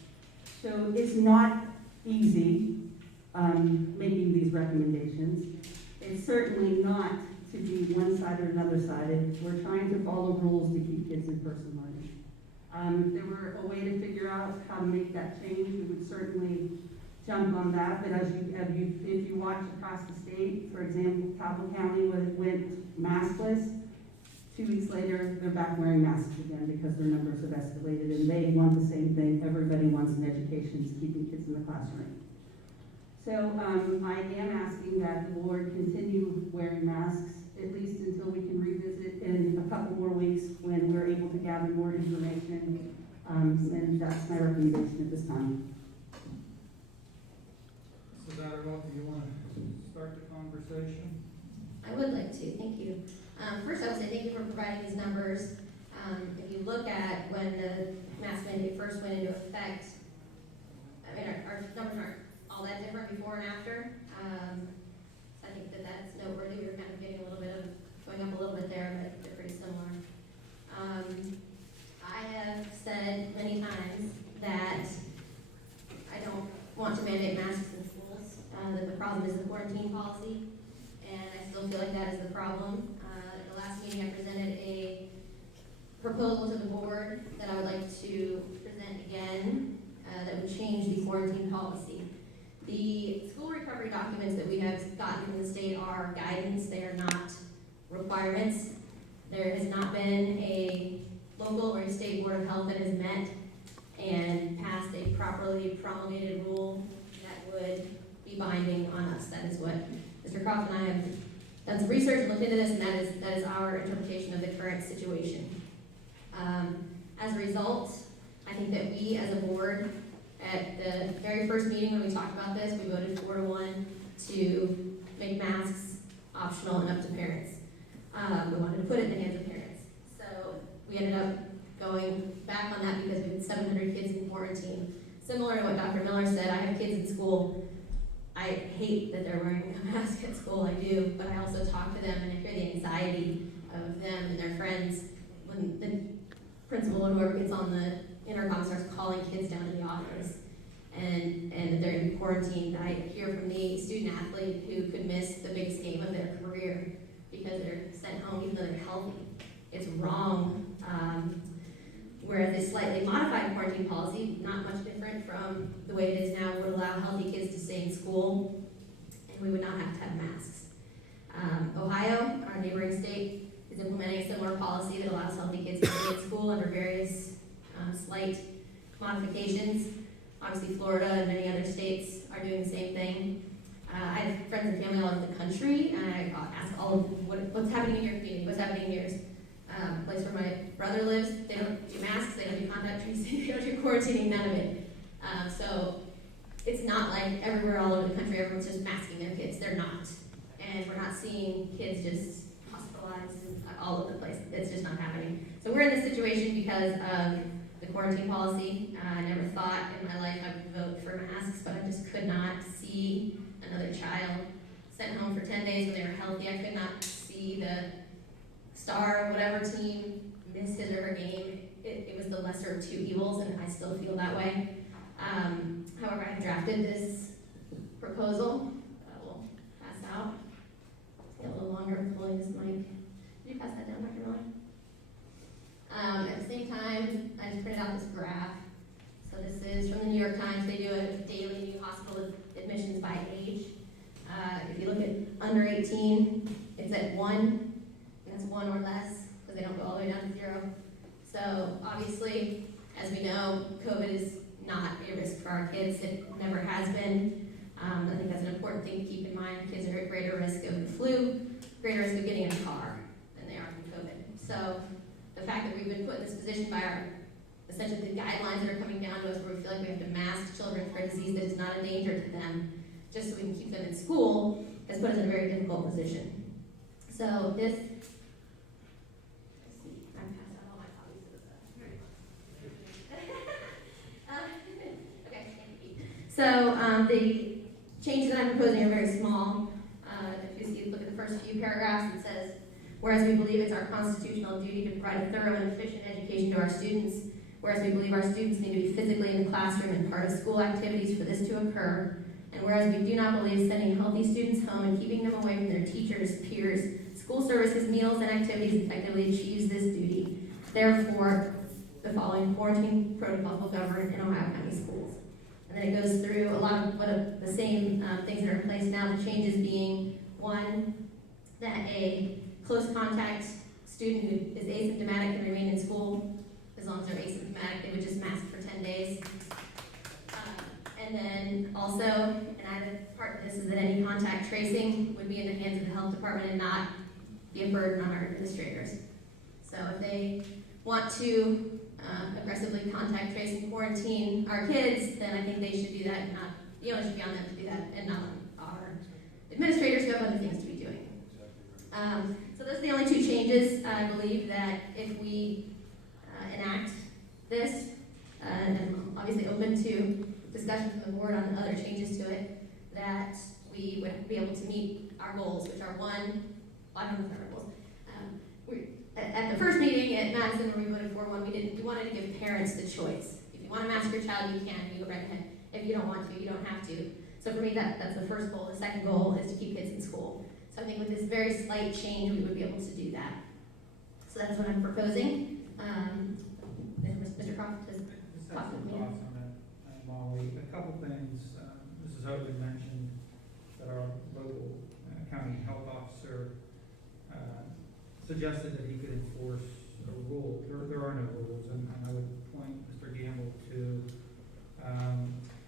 So it's not easy making these recommendations. It's certainly not to be one-sided or another-sided. We're trying to follow rules to keep kids in person learning. If there were a way to figure out how to make that change, we would certainly jump on that. But if you watch across the state, for example, Cabell County went maskless. 2 weeks later, they're back wearing masks again because their numbers have escalated, and they want the same thing. Everybody wants an education, is keeping kids in the classroom. So I am asking that the board continue wearing masks, at least until we can revisit in a couple more weeks when we're able to gather more information. And that's my recommendation at this time. So Satterwell, do you want to start the conversation? I would like to, thank you. First, I would say thank you for providing these numbers. If you look at when the mask mandate first went into effect, I mean, our numbers aren't all that different before and after. I think that that's noteworthy. We were kind of getting a little bit of, going up a little bit there, but they're pretty similar. I have said many times that I don't want to mandate masks in schools, that the problem is the quarantine policy, and I still feel like that is the problem. At the last meeting, I presented a proposal to the board that I would like to present again that would change the quarantine policy. The school recovery documents that we have gotten from the state are guidance, they are not requirements. There has not been a local or a state board of health that has met and passed a properly promulgated rule that would be binding on us. That is what Mr. Croft and I have done some research and looked into this, and that is our interpretation of the current situation. As a result, I think that we as a board, at the very first meeting when we talked about this, we voted 4-1 to make masks optional and up to parents. We wanted to put it in the hands of parents. So we ended up going back on that because we had 700 kids in quarantine. Similar to what Dr. Miller said, I have kids in school. I hate that they're wearing a mask at school, I do, but I also talk to them and I hear the anxiety of them and their friends when the principal or whoever gets on the intercom starts calling kids down to the office and that they're in quarantine. I hear from the student athlete who could miss the biggest game of their career because they're sent home even though they're healthy. It's wrong. Whereas a slightly modified quarantine policy, not much different from the way it is now, would allow healthy kids to stay in school and we would not have to have masks. Ohio, our neighboring state, is implementing a similar policy that allows healthy kids to stay in school under various slight modifications. Obviously, Florida and many other states are doing the same thing. I have friends and family all over the country, and I ask all of them, what's happening in your community? What's happening in yours? Place where my brother lives, they don't do masks, they don't do contact tracing, they don't do quarantining, none of it. So it's not like everywhere all over the country, everyone's just masking their kids. They're not. And we're not seeing kids just hospitalized all over the place. It's just not happening. So we're in this situation because of the quarantine policy. I never thought in my life I would vote for masks, but I just could not see another child sent home for 10 days when they were healthy. I could not see the star of whatever team miss his or her game. It was the lesser of two evils, and I still feel that way. However, I drafted this proposal that will pass out. Get a little longer pulling this mic. Did you pass that down, Dr. Miller? At the same time, I just printed out this graph. So this is from the New York Times. They do a daily new hospital admissions by age. If you look at under 18, it's at 1, and that's 1 or less, because they don't go all the way down to 0. So obviously, as we know, COVID is not a risk for our kids. It never has been. I think that's an important thing to keep in mind. Kids are at greater risk of the flu, greater risk of getting in a car than they are from COVID. So the fact that we've been put in this position by our, essentially the guidelines that are coming down to us where we feel like we have to mask children for a disease that is not a danger to them, just so we can keep them in school, has put us in a very difficult position. So this, let's see, I passed out all my copies of this. Okay, so the changes that I'm proposing are very small. If you see, look at the first few paragraphs, it says, whereas we believe it's our constitutional duty to provide a thorough and efficient education to our students, whereas we believe our students need to be physically in the classroom and part of school activities for this to occur, and whereas we do not believe sending healthy students home and keeping them away from their teachers, peers, school services, meals, and activities effectively achieves this duty. Therefore, the following quarantine protocols will govern in Ohio County schools. And then it goes through a lot of the same things that are in place now, the changes being, one, that a close contact student who is asymptomatic can remain in school. As long as they're asymptomatic, they would just mask for 10 days. And then also, an added part of this is that any contact tracing would be in the hands of the health department and not be a burden on our administrators. So if they want to aggressively contact trace and quarantine our kids, then I think they should do that, and not, the onus should be on them to do that, and not on our administrators who have other things to be doing. So those are the only two changes. I believe that if we enact this, and I'm obviously open to discussion from the board on the other changes to it, that we would be able to meet our goals, which are one, I don't know if our goals. At the first meeting at Madison where we voted for one, we wanted to give parents the choice. If you want to mask your child, you can, you go right ahead. If you don't want to, you don't have to. So for me, that's the first goal. The second goal is to keep kids in school. So I think with this very slight change, we would be able to do that. So that's what I'm proposing. Mr. Croft has talked with me. Thoughts on that, Molly. A couple things. Mrs. Hogan mentioned that our local county health officer suggested that he could enforce a rule. There are no rules, and I would point Mr. Gamble to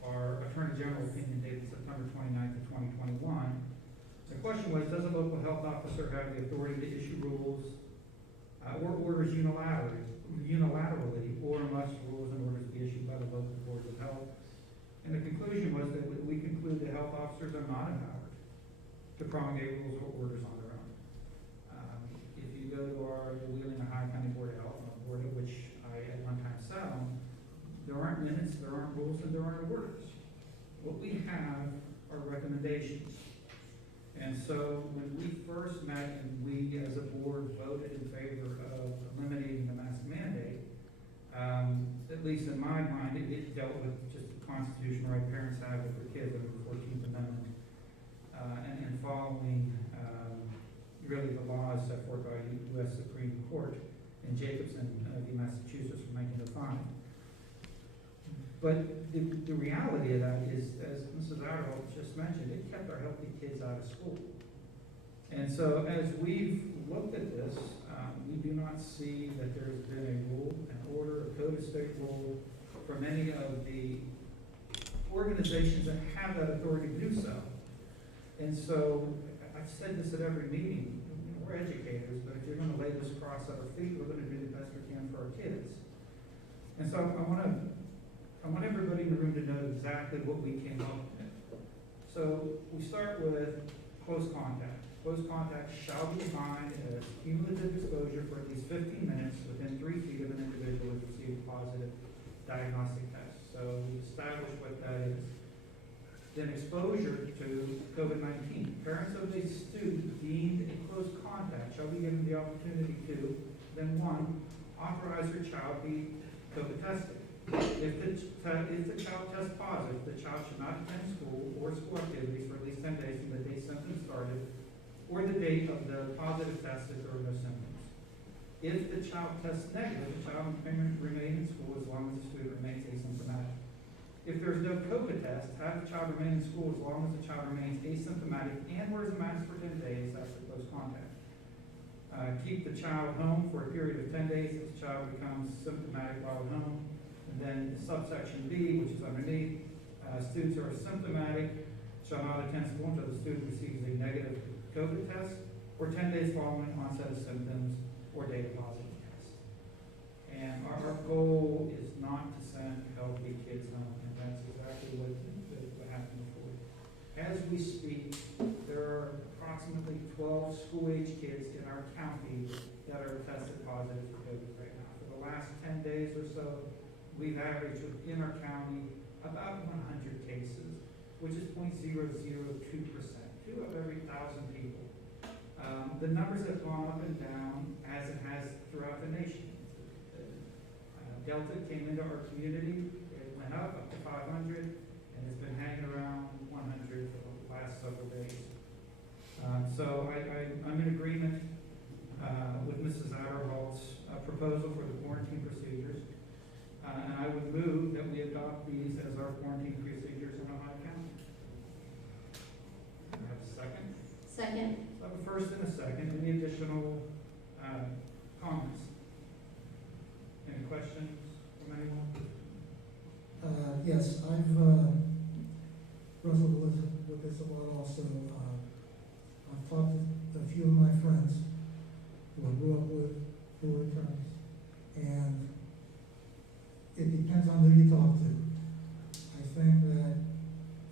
our Attorney General opinion dated September 29th of 2021. The question was, does a local health officer have the authority to issue rules or orders unilaterally, or must rules and orders be issued by the local boards of health? And the conclusion was that we conclude that health officers are not empowered to promulgate rules or orders on their own. If you go to the Wheeling Ohio County Board of Health, a board of which I at one time sat on, there aren't minutes, there aren't rules, and there aren't orders. What we have are recommendations. And so when we first met and we as a board voted in favor of eliminating the mask mandate, at least in my mind, it dealt with just the constitutional right parents have with their kids under the 14th Amendment, and following really the laws set forth by the U.S. Supreme Court in Jacobson v. Massachusetts from 1905. But the reality of that is, as Mrs. Arrow just mentioned, it kept our healthy kids out of school. And so as we've looked at this, we do not see that there's been a rule, an order, a code of state rule from any of the organizations that have that authority to do so. And so I've said this at every meeting, we're educators, but if you're going to lay this across our feet, we're going to do the best we can for our kids. And so I want to I want everybody in the room to know exactly what we came up with. So we start with close contact. Close contact shall be defined as cumulative exposure for at least 15 minutes within 3 feet of an individual who received a positive diagnostic test. So we established what that is. Then exposure to COVID-19. Parents of a student deemed a close contact shall be given the opportunity to, then 1, authorize their child be COVID tested. If the child tests positive, the child should not attend school or school activities for at least 10 days from the date symptoms started or the date of the positive test if there are no symptoms. If the child tests negative, the child may remain in school as long as the student remains asymptomatic. If there is no COVID test, have the child remain in school as long as the child remains asymptomatic and wears a mask for 10 days after close contact. Keep the child home for a period of 10 days if the child becomes symptomatic while at home. And then subsection B, which is underneath, students who are symptomatic shall not attend school until the student receives a negative COVID test or 10 days following onset of symptoms or date of positive test. And our goal is not to send healthy kids home, and that's exactly what happened before. As we speak, there are approximately 12 school-age kids in our county that are tested positive for COVID right now. For the last 10 days or so, we've averaged in our county about 100 cases, which is 0.002%, 2 of every 1,000 people. The numbers have gone up and down as it has throughout the nation. Delta came into our community, it went up to 500, and it's been hanging around 100 for the last several days. So I'm in agreement with Mrs. Adderhall's proposal for the quarantine procedures. And I would move that we adopt these as our quarantine procedures in Ohio County. Do I have a second? Second. I have a first and a second. Any additional comments? Any questions from anyone? Yes, I've wrestled with this a lot also. I've talked to a few of my friends who I grew up with, who are attorneys, and it depends on who you talk to. I think that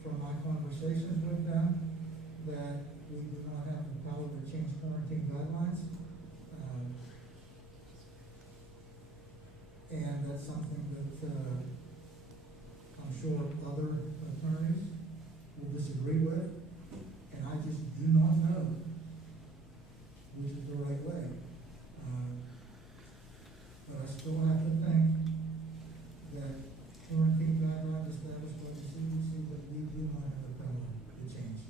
from my conversations with them, that we do not have the power to change quarantine guidelines. And that's something that I'm sure other attorneys will disagree with, and I just do not know which is the right way. But I still have to think that quarantine guidelines established by the CDC, that we do not have the power to change.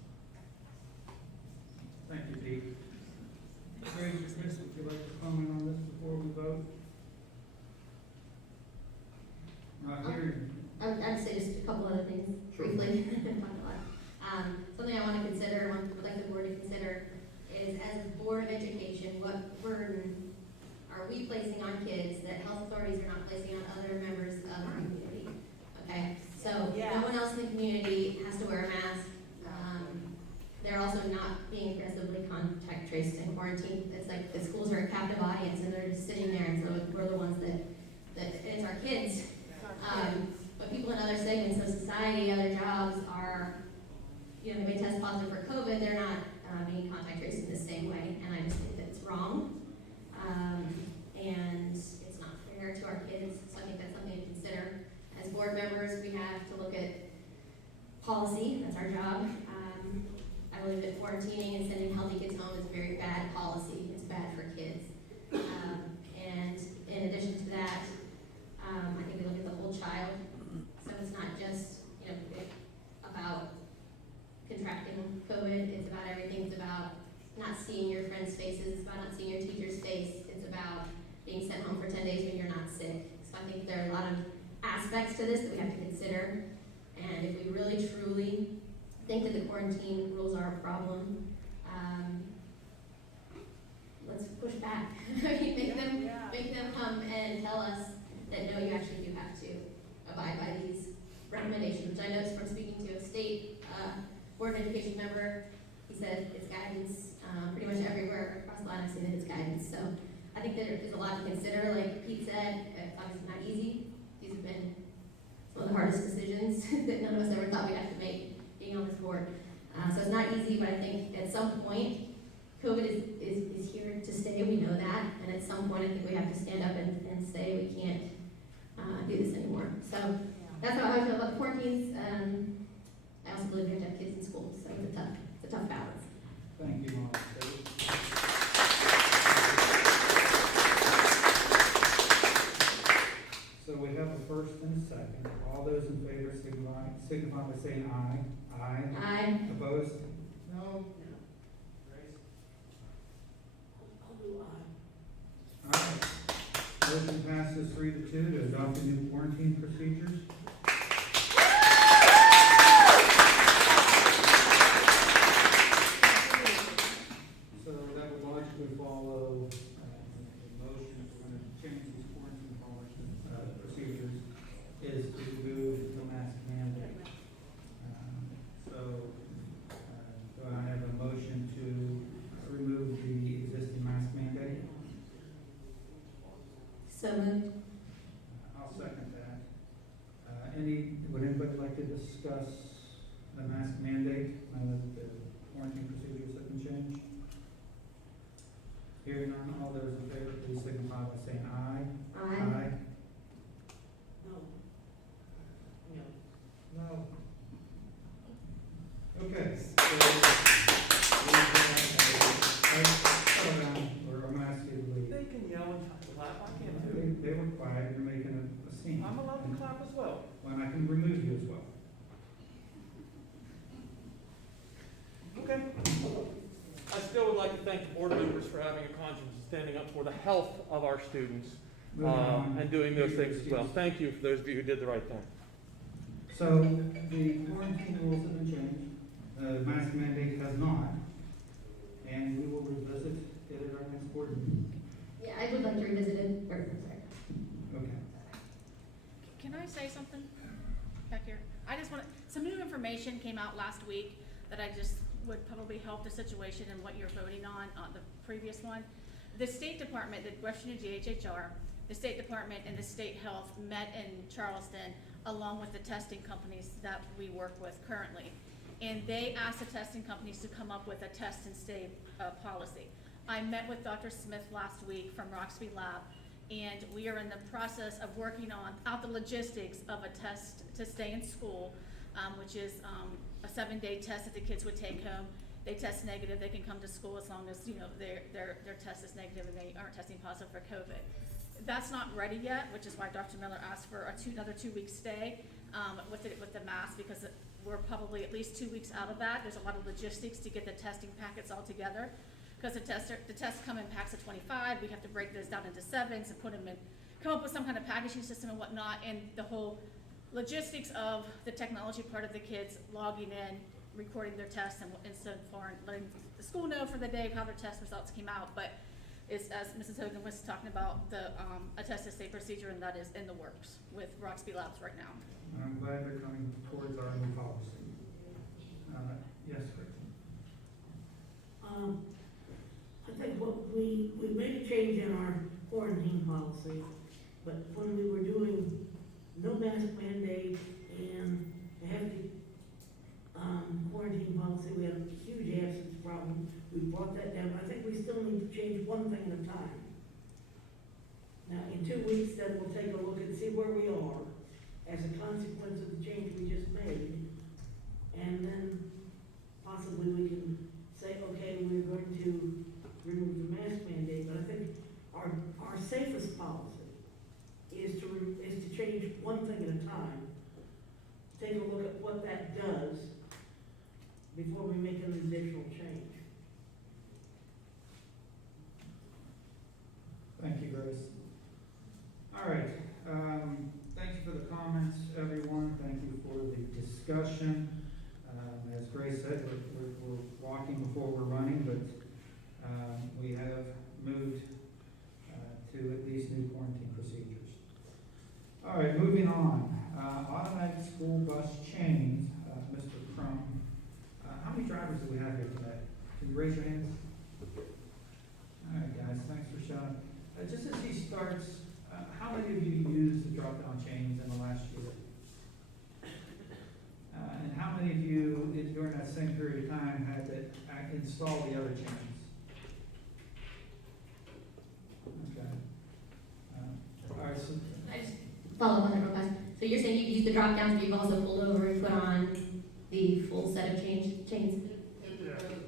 Thank you, Pete. Chris, would you like to comment on this before we vote? Not hearing. I would say just a couple other things briefly. Something I want to consider, would like the board to consider, is as a board of education, what burden are we placing on kids that health authorities are not placing on other members of our community? Okay, so no one else in the community has to wear a mask. They're also not being aggressively contact traced and quarantined. It's like the schools are a captive audience and they're just sitting there, and so we're the ones that it's our kids. But people in other segments of society, other jobs are, they may test positive for COVID, they're not being contact traced in the same way, and I just think that's wrong. And it's not fair to our kids, so I think that's something to consider. As board members, we have to look at policy, that's our job. I believe that quarantining and sending healthy kids home is a very bad policy, it's bad for kids. And in addition to that, I think we look at the whole child, so it's not just, about contracting COVID, it's about everything, it's about not seeing your friends' faces, it's about not seeing your teacher's face, it's about being sent home for 10 days when you're not sick. So I think there are a lot of aspects to this that we have to consider, and if we really truly think that the quarantine rules are a problem, let's push back. Make them come and tell us that no, you actually do have to abide by these recommendations, which I noticed from speaking to a state board of education member. He said it's guidance pretty much everywhere across the line. I've seen that it's guidance. So I think that there's a lot to consider. Like Pete said, it's obviously not easy. These have been one of the hardest decisions that none of us ever thought we'd have to make being on this board. So it's not easy, but I think at some point, COVID is here to stay, we know that, and at some point I think we have to stand up and say we can't do this anymore. So that's how I feel about the quarantines. I also believe we have to have kids in school, so it's a tough balance. Thank you, Molly. So we have a first and a second. All those in favor signify by saying aye. Aye. Aye. Opposed? No. I'll do aye. All right. Motion passes 3-2 to adopt the new quarantine procedures. So that would logically follow the motion if we're going to change these quarantine procedures is to remove the mask mandate. Do I have a motion to remove the existing mask mandate? So moved. I'll second that. Would anybody like to discuss the mask mandate now that the quarantine procedures have been changed? Hearing none, all those in favor, please signify by saying aye. Aye. No. No. Okay. Or I'm asking you to leave. They can yell and clap, I can too. They were quiet, you're making a scene. I'm allowed to clap as well. When I can remove you as well. Okay. I still would like to thank the board members for having a conscience and standing up for the health of our students, Moving on. and doing those things as well. Thank you for those of you who did the right thing. So the quarantine rules have been changed. The mask mandate has not. And we will revisit it at our next board meeting. Yeah, I would like to revisit it. Or, I'm sorry. Okay. Can I say something back here? I just want to, some new information came out last week that I just would probably help the situation and what you're voting on the previous one. The State Department, the Western GHHR, the State Department and the State Health met in Charleston along with the testing companies that we work with currently. And they asked the testing companies to come up with a test and stay policy. I met with Dr. Smith last week from Roxby Lab, and we are in the process of working out the logistics of a test to stay in school, which is a 7-day test that the kids would take home. They test negative, they can come to school as long as their test is negative and they aren't testing positive for COVID. That's not ready yet, which is why Dr. Miller asked for another 2-week stay with the mask, because we're probably at least 2 weeks out of that. There's a lot of logistics to get the testing packets all together, because the tests come in packs of 25. We have to break those down into 7s and put them in, come up with some kind of packaging system and whatnot, and the whole logistics of the technology part of the kids logging in, recording their tests, and so far letting the school know for the day of how their test results came out. But it's, as Mrs. Hogan was talking about, the a test to stay procedure, and that is in the works with Roxby Labs right now. I'm glad they're coming towards our new policy. Yes, Rick. I think we made a change in our quarantine policy, but when we were doing no mask mandate and a hefty quarantine policy, we had a huge absence problem. We brought that down. I think we still need to change one thing at a time. Now, in 2 weeks, then we'll take a look and see where we are as a consequence of the change we just made. And then possibly we can say, okay, we're going to remove the mask mandate. But I think our safest policy is to change one thing at a time. Take a look at what that does before we make an additional change. Thank you, Grace. All right. Thank you for the comments, everyone. Thank you for the discussion. As Grace said, we're walking before we're running, but we have moved to at least new quarantine procedures. All right, moving on. Automatic school bus chains, Mr. Crum. How many drivers do we have here today? Can you raise your hands? All right, guys, thanks for showing. Just as he starts, how many of you used the drop-down chains in the last year? period of time had to install the other chains. Okay. All right, so, I just follow up on that real fast. So you're saying you've used the drop downs, but you've also pulled over and put on the full set of chains? It depends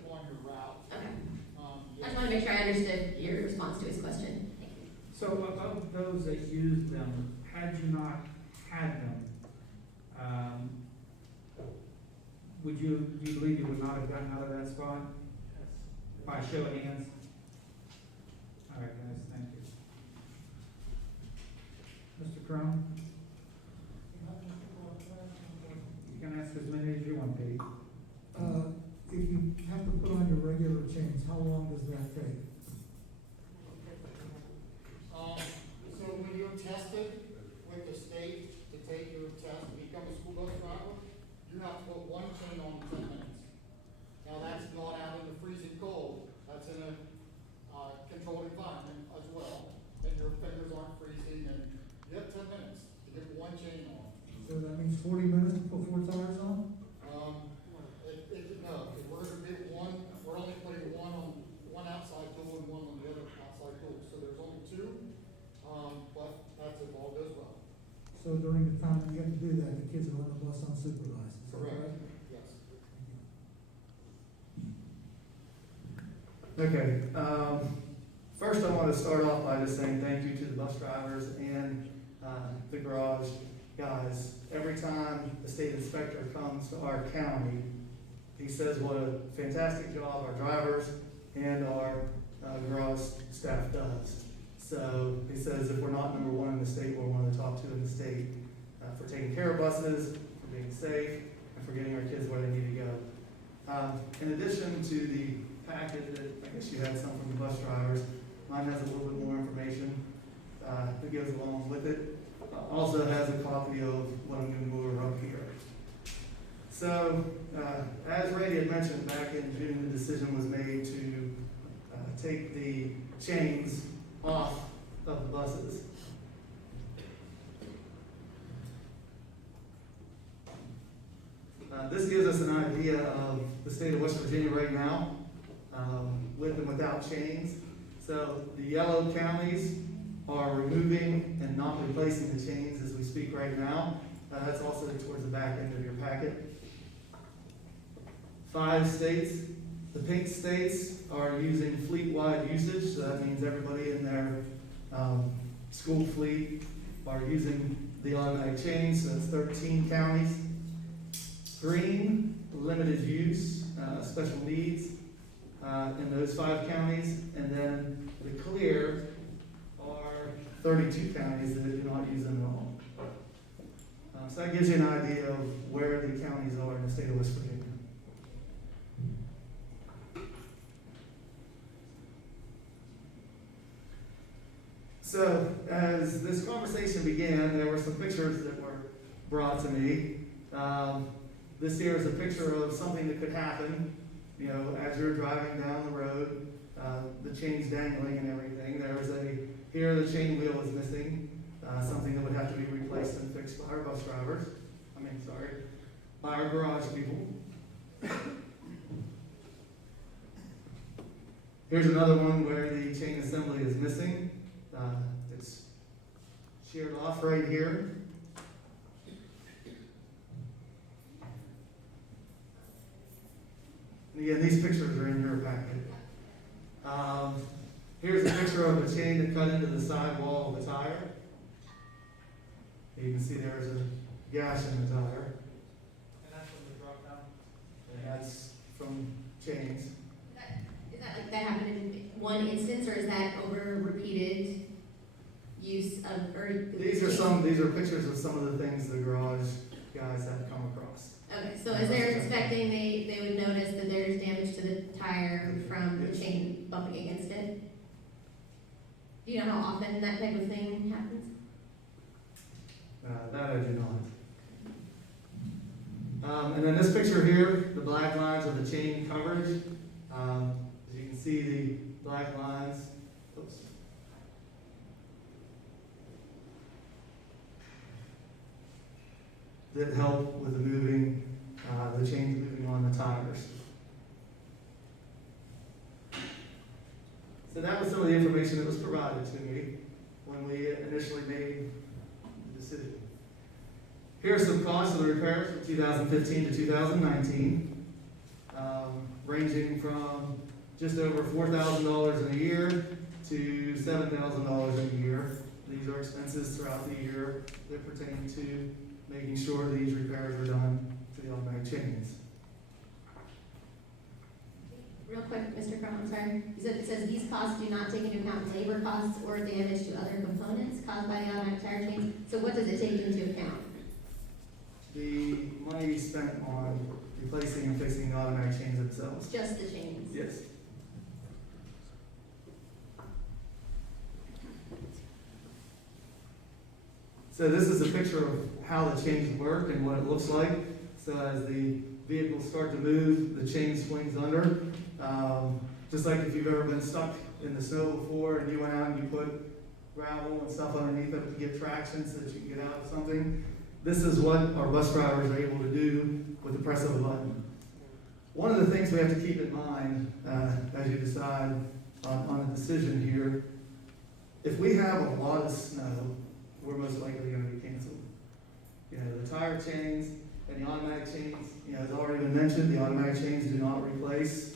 upon your route. Okay. Yes. I just want to make sure I understood your response to his question. Thank you. so of those that used them, had you not had them, do you believe you would not have gotten out of that spot? By show of hands? All right, guys, thank you. Mr. Crum? You can ask as many as you want, Pete. If you have to put on your regular chains, how long does that take? So when you're tested with the state to take your test to become a school bus driver, you have to put one chain on 10 minutes. Now that's not out in the freezing cold, that's in a controlled environment as well, and your fingers aren't freezing, and you have 10 minutes to get one chain on. So that means 40 minutes to put 4 tires on? No, because we're gonna get we're only putting one outside tool and one on the other outside tool, so there's only 2, but that's if all goes well. So during the time that you have to do that, the kids are on the bus unsupervised, is that Correct. right? Yes. Okay, first I want to start off by just saying thank you to the bus drivers and the garage guys. Every time the state inspector comes to our county, he says what a fantastic job our drivers and our garage staff does. So he says if we're not number 1 in the state, we're one of the top 2 in the state for taking care of buses, for being safe, and for getting our kids where they need to go. In addition to the packet that I guess you had some from the bus drivers, mine has a little bit more information that goes along with it. Also has a copy of what I'm going to go over up here. So, as Randy had mentioned, back in June, the decision was made to take the chains off of the buses. This gives us an idea of the state of West Virginia right now, with and without chains. So the yellow counties are removing and not replacing the chains as we speak right now. That's also towards the back end of your packet. 5 states, the pink states are using fleet-wide usage, so that means everybody in their school fleet are using the automatic chains, so that's 13 counties. Green, limited use, special needs in those 5 counties, and then the clear are 32 counties that do not use them at all. So that gives you an idea of where the counties are in the state of West Virginia. So, as this conversation began, there were some pictures that were brought to me. This here is a picture of something that could happen, you know, as you're driving down the road, the chain's dangling and everything. Here the chain wheel is missing, something that would have to be replaced and fixed by our bus drivers. By our garage people. Here's another one where the chain assembly is missing. It's sheared off right here. And again, these pictures are in your packet. Here's a picture of a chain that cut into the side wall of a tire. You can see there's a gash in the tire. And that's from the drop down? And that's from chains. Is that like that happened in one instance, or is that over repeated use of, or? These are pictures of some of the things the garage guys have come across. Okay, so as they're inspecting, they would notice that there's damage to the tire from the chain bumping against it? Do you know how often that type of thing happens? That I do not. And then this picture here, the black lines are the chain coverage. As you can see, the black lines, oops. That help with the moving, the chains moving on the tires. So that was some of the information that was provided to me when we initially made the decision. Here are some costs of the repairs from 2015 to 2019, ranging from just over $4,000 in a year to $7,000 a year. These are expenses throughout the year that pertain to making sure these repairs are done to the automatic chains. Real quick, Mr. Crum, I'm sorry. It says these costs do not take into account labor costs or damage to other components caused by the automatic tire chains. So what does it take into account? The money spent on replacing and fixing the automatic chains themselves. Just the chains? Yes. So this is a picture of how the chains work and what it looks like. So as the vehicles start to move, the chain swings under. Just like if you've ever been stuck in the snow before and you went out and you put gravel and stuff underneath it to get traction so that you can get out of something. This is what our bus drivers are able to do with the press of a button. One of the things we have to keep in mind as you decide on a decision here, if we have a lot of snow, we're most likely going to be canceled. You know, the tire chains and the automatic chains, you know, as already been mentioned, the automatic chains do not replace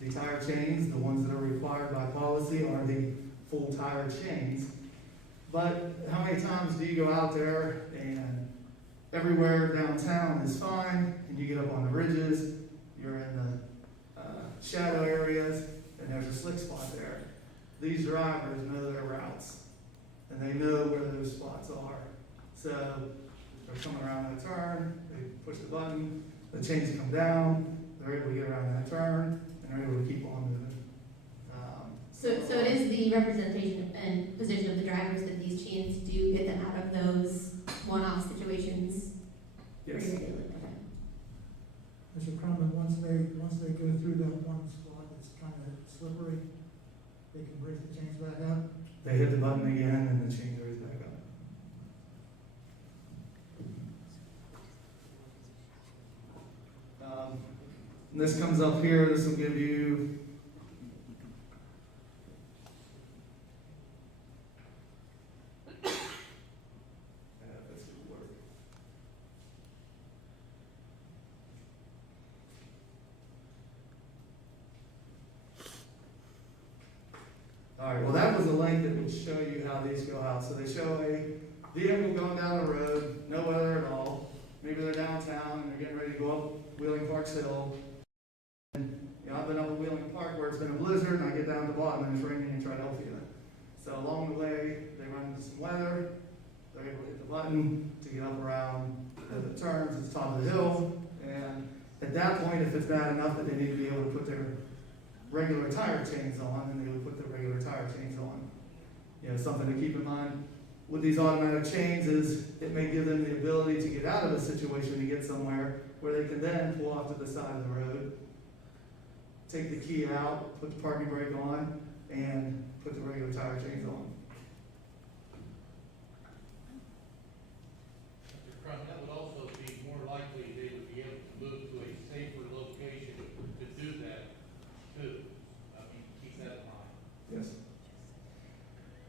the tire chains. The ones that are required by policy are the full tire chains. But how many times do you go out there and everywhere downtown is fine, and you get up on the ridges, you're in the shadow areas, and there's a slick spot there. These drivers know their routes, and they know where those spots are. So they're coming around that turn, they push the button, the chains come down, they're able to get around that turn, and they're able to keep on moving. So it is the representation and position of the drivers that these chains do get them out of those one-off situations? Yes. Pretty regularly, okay. Mr. Crumman, once they go through that one spot that's kind of slippery, they can break the chains back up. They hit the button again, and the chains raise back up. And this comes up here. This will give you all right, well, that was a link that would show you how these go out. So they show a vehicle going down the road, no weather at all. Maybe they're downtown and they're getting ready to go up Wheeling Park's Hill. And, you know, I've been up at Wheeling Park where it's been a blizzard, and I get down to the bottom and it's raining in Triadelphia. So along the way, they run into some weather. They're able to hit the button to get up around the turns at the top of the hill. And at that point, if it's bad enough that they need to be able to put their regular tire chains on, and they would put the regular tire chains on. You know, something to keep in mind with these automatic chains is it may give them the ability to get out of a situation to get somewhere where they can then pull off to the side of the road, take the key out, put the parking brake on, and put the regular tire chains on. Mr. Crump, that would also be more likely they would be able to move to a safer location to do that too. Keep that in mind. Yes.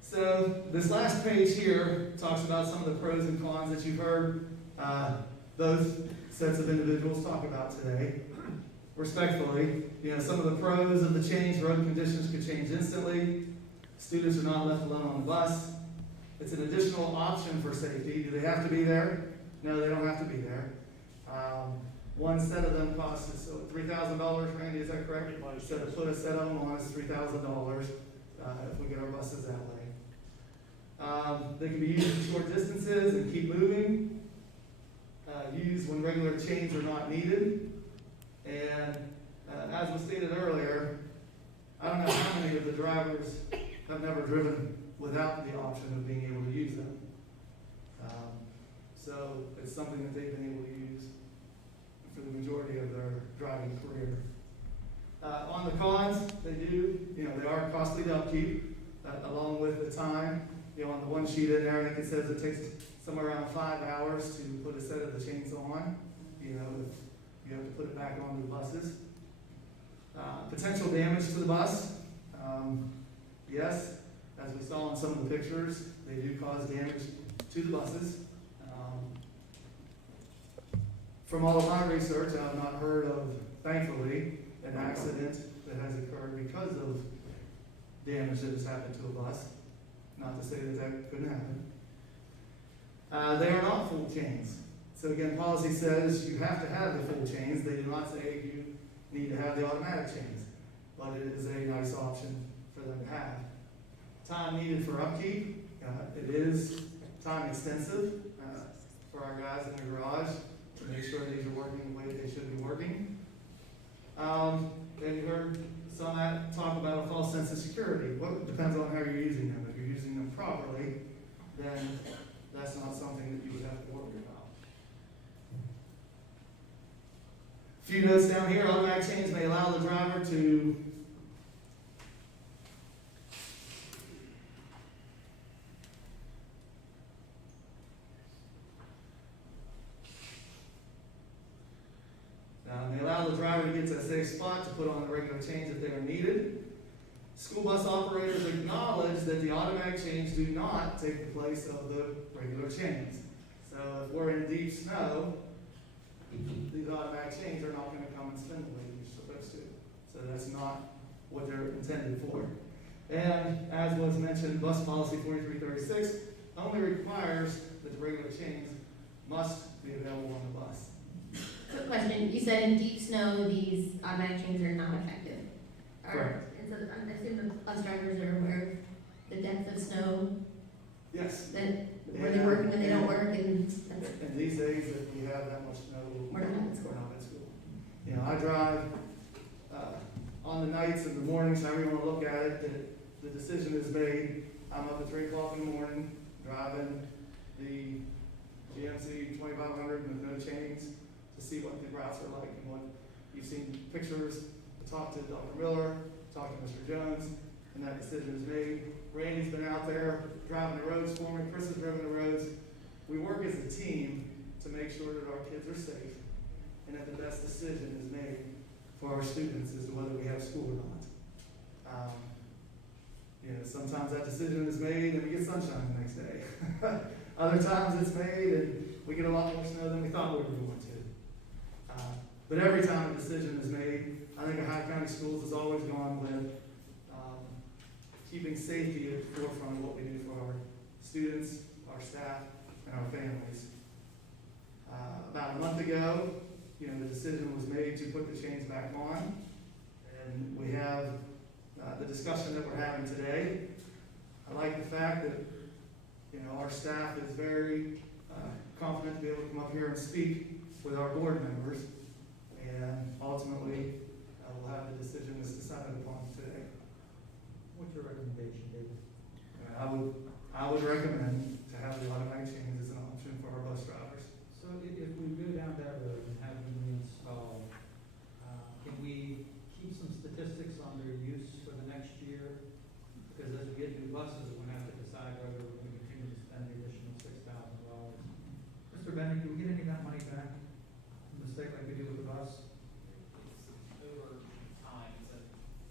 So this last page here talks about some of the pros and cons that you've heard both sets of individuals talk about today. Respectfully, you know, some of the pros of the change: road conditions could change instantly. Students are not left alone on the bus. It's an additional option for safety. Do they have to be there? No, they don't have to be there. One set of them costs us $3,000, Randy, is that correct? So to put a set of them on is $3,000 if we get our buses that way. They can be used in short distances and keep moving. Used when regular chains are not needed. And as was stated earlier, I don't know how many of the drivers have never driven without the option of being able to use them. So it's something that they've been able to use for the majority of their driving career. On the cons, they are costly to upkeep, along with the time. You know, on the one sheet in there, I think it says it takes somewhere around 5 hours to put a set of the chains on. You know, if you have to put it back onto the buses. Potential damage to the bus. Yes, as we saw in some of the pictures, they do cause damage to the buses. From all of my research, I have not heard of, thankfully, an accident that has occurred because of damage that has happened to a bus. Not to say that that couldn't happen. They are not full chains. So again, policy says you have to have the full chains. They do not say you need to have the automatic chains, but it is a nice option for them to have. Time needed for upkeep. It is time extensive for our guys in the garage to make sure these are working the way that they should be working. And you heard some talk about a false sense of security. Well, it depends on how you're using them. If you're using them properly, then that's not something that you would have to worry about. A few notes down here. Automatic chains may allow the driver to may allow the driver to get to a safe spot to put on the regular chains if they are needed. School bus operators acknowledge that the automatic chains do not take the place of the regular chains. So if we're in deep snow, these automatic chains are not going to come and spin the way they're supposed to. So that's not what they're intended for. And as was mentioned, bus policy 4336 only requires that the regular chains must be available on the bus. Quick question, you said in deep snow, these automatic chains are not effective. Correct. And so I assume the bus drivers are aware of the depth of snow, Yes. that where they work and when they don't work, and that's And these days, if we have that much snow, We're not at school. we're not at school. You know, I drive on the nights and the mornings, however you want to look at it, that the decision is made. I'm up at 3 o'clock in the morning, driving the GMC 2500 with no chains to see what the routes are like and what you've seen pictures. I talked to Dr. Miller, talked to Mr. Jones, and that decision is made. Randy's been out there driving the roads for me. Chris has driven the roads. We work as a team to make sure that our kids are safe and that the best decision is made for our students as to whether we have school or not. You know, sometimes that decision is made and we get sunshine the next day. Other times it's made and we get a lot more snow than we thought we were going to. But every time a decision is made, I think Ohio County Schools has always gone with keeping safety at the forefront of what we do for our students, our staff, and our families. About a month ago, you know, the decision was made to put the chains back on, and we have the discussion that we're having today. I like the fact that, you know, our staff is very confident to be able to come up here and speak with our board members, and ultimately, we'll have the decision that's decided upon today. What's your recommendation, David? I would recommend to have the automatic chains as an option for our bus drivers. So if we go down that road and have them installed, can we keep some statistics on their use for the next year? Because as we get new buses, we're gonna have to decide whether we're gonna continue to spend the additional $6,000. Mr. Bennett, can we get any of that money back? A mistake like we did with the bus? Over time, so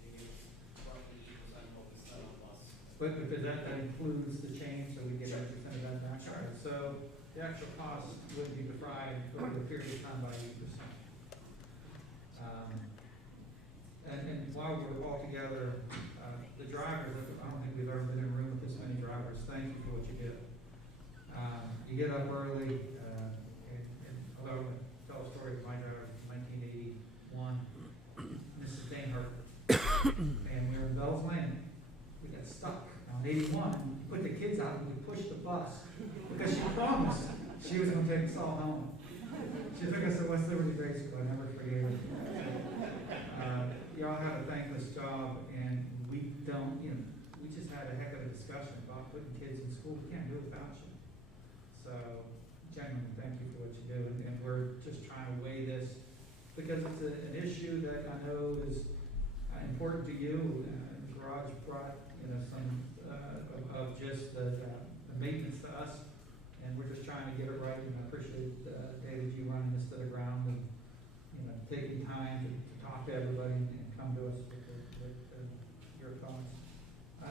they get roughly 8% of what we spent on bus. But because that includes the change, so we get 8% of that back? Sure. So the actual cost would be defied over the period of time by 8%. And while we're all together, the drivers, I don't think we've ever been in a room with this many drivers. Thank you for what you do. You get up early, and although I'm gonna tell a story of my driver from 1981, Mrs. Danehart, and we were in Bell's Landing. We got stuck on 81, put the kids out and we pushed the bus because she promised she was gonna take us all home. She took us to West Liberty Grade School, I never forget it. Y'all have a thankless job and we don't, you know, we just had a heck of a discussion about putting kids in school. We can't do it without you. So genuinely, thank you for what you do. And we're just trying to weigh this because it's an issue that I know is important to you. The garage brought, you know, some of just the maintenance to us, and we're just trying to get it right. And I appreciate David, you running this to the ground and, you know, taking time to talk to everybody and come to us with your thoughts.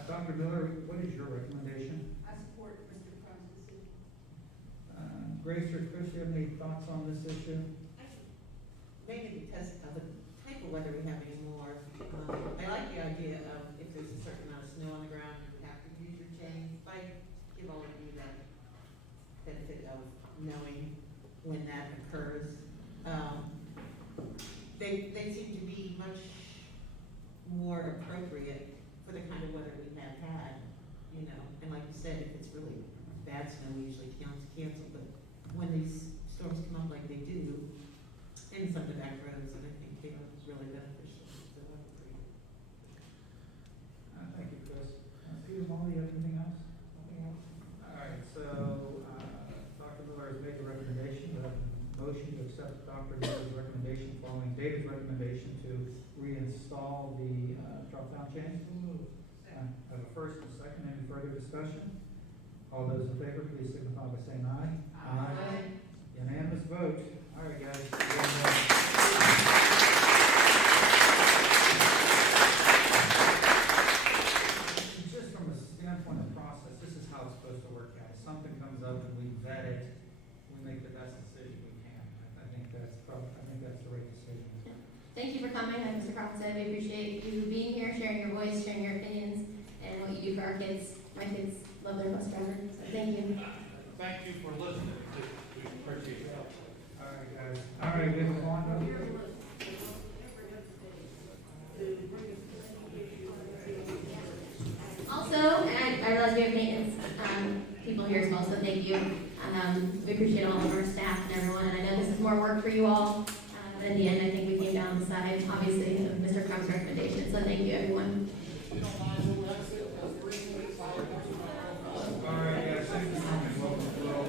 Dr. Miller, what is your recommendation? I support Mr. Crumb's decision. Grace or Chris, you have any thoughts on this issue? Mainly because of the type of weather we have anymore. I like the idea of if there's a certain amount of snow on the ground, you would have to use your chain. But I give all of you that benefit of knowing when that occurs. They seem to be much more appropriate for the kind of weather we have had, you know. And like you said, if it's really bad snow, we usually cancel. But when these storms come up like they do, in some of the back roads, and I think they are really beneficial. So I agree. Thank you, Chris. Peter, Molly, you have anything else? Nothing else? All right, so, Dr. Miller has made the recommendation. We have a motion to accept Dr. Miller's recommendation following David's recommendation to reinstall the drop-down chain. I have a first and a second. Any further discussion? All those in favor, please signify by saying aye. Aye. Unanimous vote. All right, guys. Just from a standpoint of process, this is how it's supposed to work, guys. Something comes up and we vet it, we make the best decision we can. I think that's the right decision. Thank you for coming, like Mr. Crawford said, we appreciate you being here, sharing your voice, sharing your opinions, and what you do for our kids. My kids love their bus driver, so thank you. Thank you for listening. We appreciate it. All right, guys. All right, we move on. Also, and I realize we have maintenance people here as well, so thank you. We appreciate all of our staff and everyone, and I know this is more work for you all, but in the end, I think we came down the side, obviously, of Mr. Crumb's recommendation, so thank you, everyone. All right, guys, thank you for coming. Welcome to all.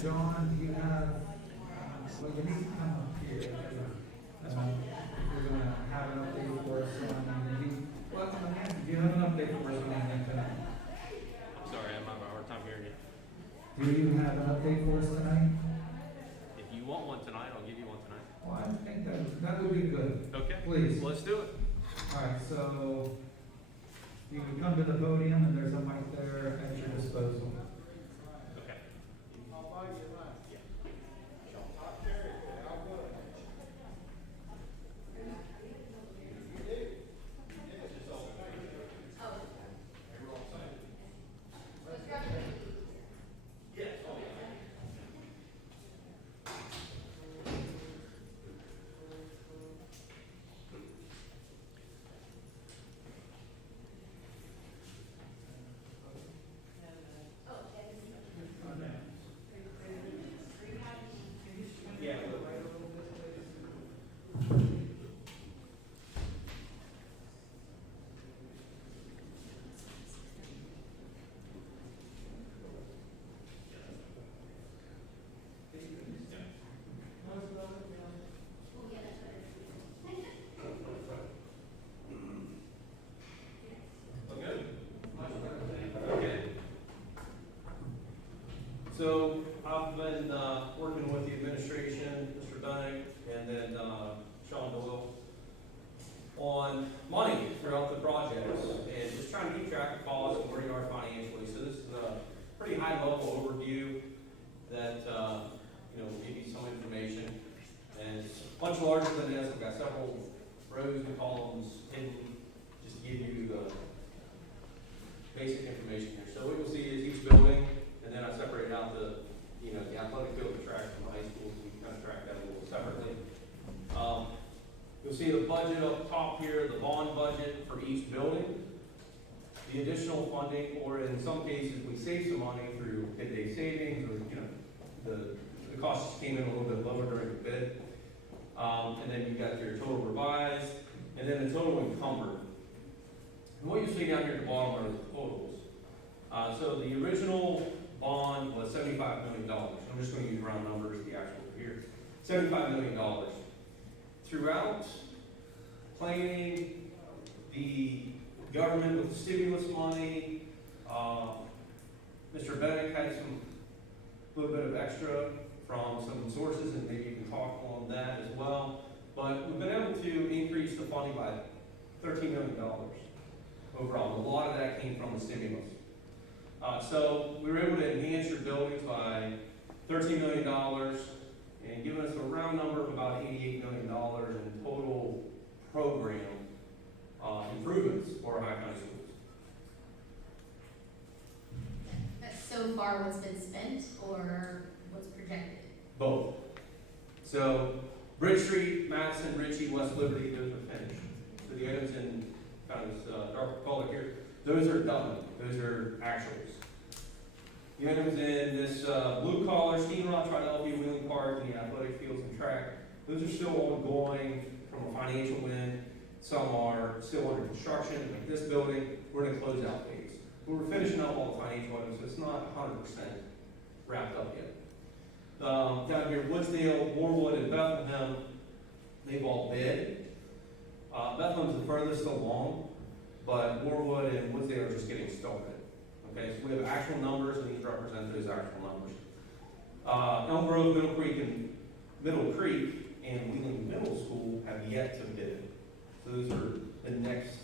John, do you have, well, you need to come up here. If you're gonna have an update for us on, well, do you have an update for us on tonight? I'm sorry, I'm having a hard time hearing you. Do you have an update for us tonight? If you want one tonight, I'll give you one tonight. Well, I think that would be good. Okay. Please. Let's do it. All right, so you can come to the podium and there's a mic there at your disposal. Okay. So I've been working with the administration, Mr. Dyke, and then Sean Doyle, on money throughout the projects and just trying to keep track of costs and where you are financially. So this is a pretty high level overview that, will give you some information. And it's much larger than this. We've got several rows and columns hidden just to give you the basic information here. So what you'll see is each building, and then I separated out the athletic field, the track from the high school. So you can kind of track that a little separately. You'll see the budget up top here, the bond budget for each building, the additional funding, or in some cases, we save some money through bid-day savings, or, the costs came in a little bit lower during the bid. And then you've got your total revised, and then the total encumbered. And what you see down here at the bottom are the totals. So the original bond was $75 million. I'm just going to use round numbers, the actual here. $75 million. Throughout planning, the government with the stimulus money, Mr. Bennett had a little bit of extra from some sources, and maybe you can talk on that as well. But we've been able to increase the funding by $13 million overall. A lot of that came from the stimulus. So we were able to enhance your buildings by $13 million and giving us a round number of about $88 million in total program improvements for our high county schools. That's so far what's been spent or what's projected? Both. So Bridge Street, Madison, Ritchie, West Liberty, those are finished. So the items in kind of this dark color here, those are done. Those are actuals. The items in this blue collar, Steam Rock, Triadelphia, Wheeling Park, and the athletic fields and track, those are still ongoing from a financial end. Some are still under construction, like this building, we're in a closeout phase. But we're finishing up all the financial items, so it's not 100% wrapped up yet. Down here, Woodsdale, Warwood, and Bethlehem, they've all bid. Bethlehem's the furthest along, but Warwood and Woodsdale are just getting started. Okay, so we have actual numbers, and these represent those actual numbers. Elm Grove, Middle Creek, and Wheeling Middle School have yet to bid. So those are the next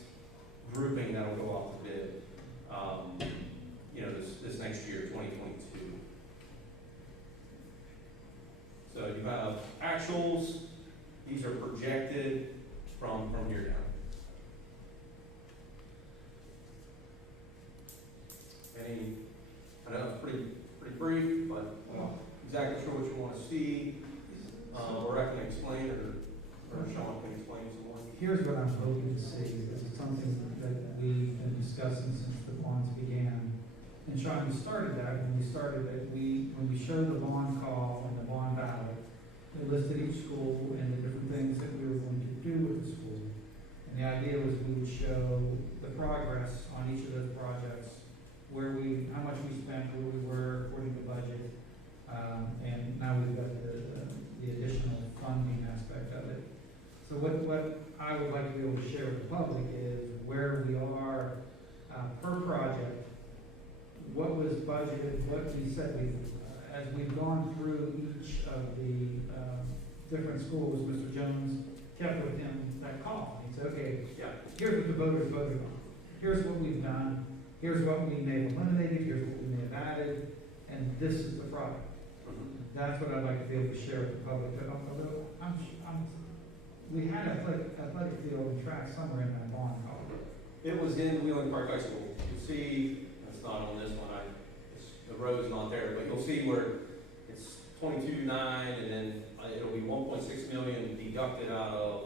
grouping that will go off the bid. This next year, 2022. So you have actuals. These are projected from here down. I know it's pretty brief, but exactly sure what you want to see, or I can explain, or Sean can explain some more. Here's what I'm hoping to see. This is something that we've been discussing since the bonds began. And Sean, we started that when we showed the bond call and the bond ballot, we listed each school and the different things that we were going to do with the school. And the idea was we would show the progress on each of those projects, how much we spent, where we were according to budget, and now we've got the additional funding aspect of it. So what I would like to be able to share with the public is where we are per project, what was budgeted, what we said as we've gone through each of the different schools. Mr. Jones kept with him that call. He said, okay, here's what the voters voted on. Here's what we've done. Here's what we may have eliminated. Here's what we may have added. And this is the product. That's what I'd like to be able to share with the public. Although we had athletic field and track somewhere in that bond call. It was in Wheeling Park High School. You see, it's not on this one. The row's not there, but you'll see where it's 22.9, and then it'll be 1.6 million deducted out of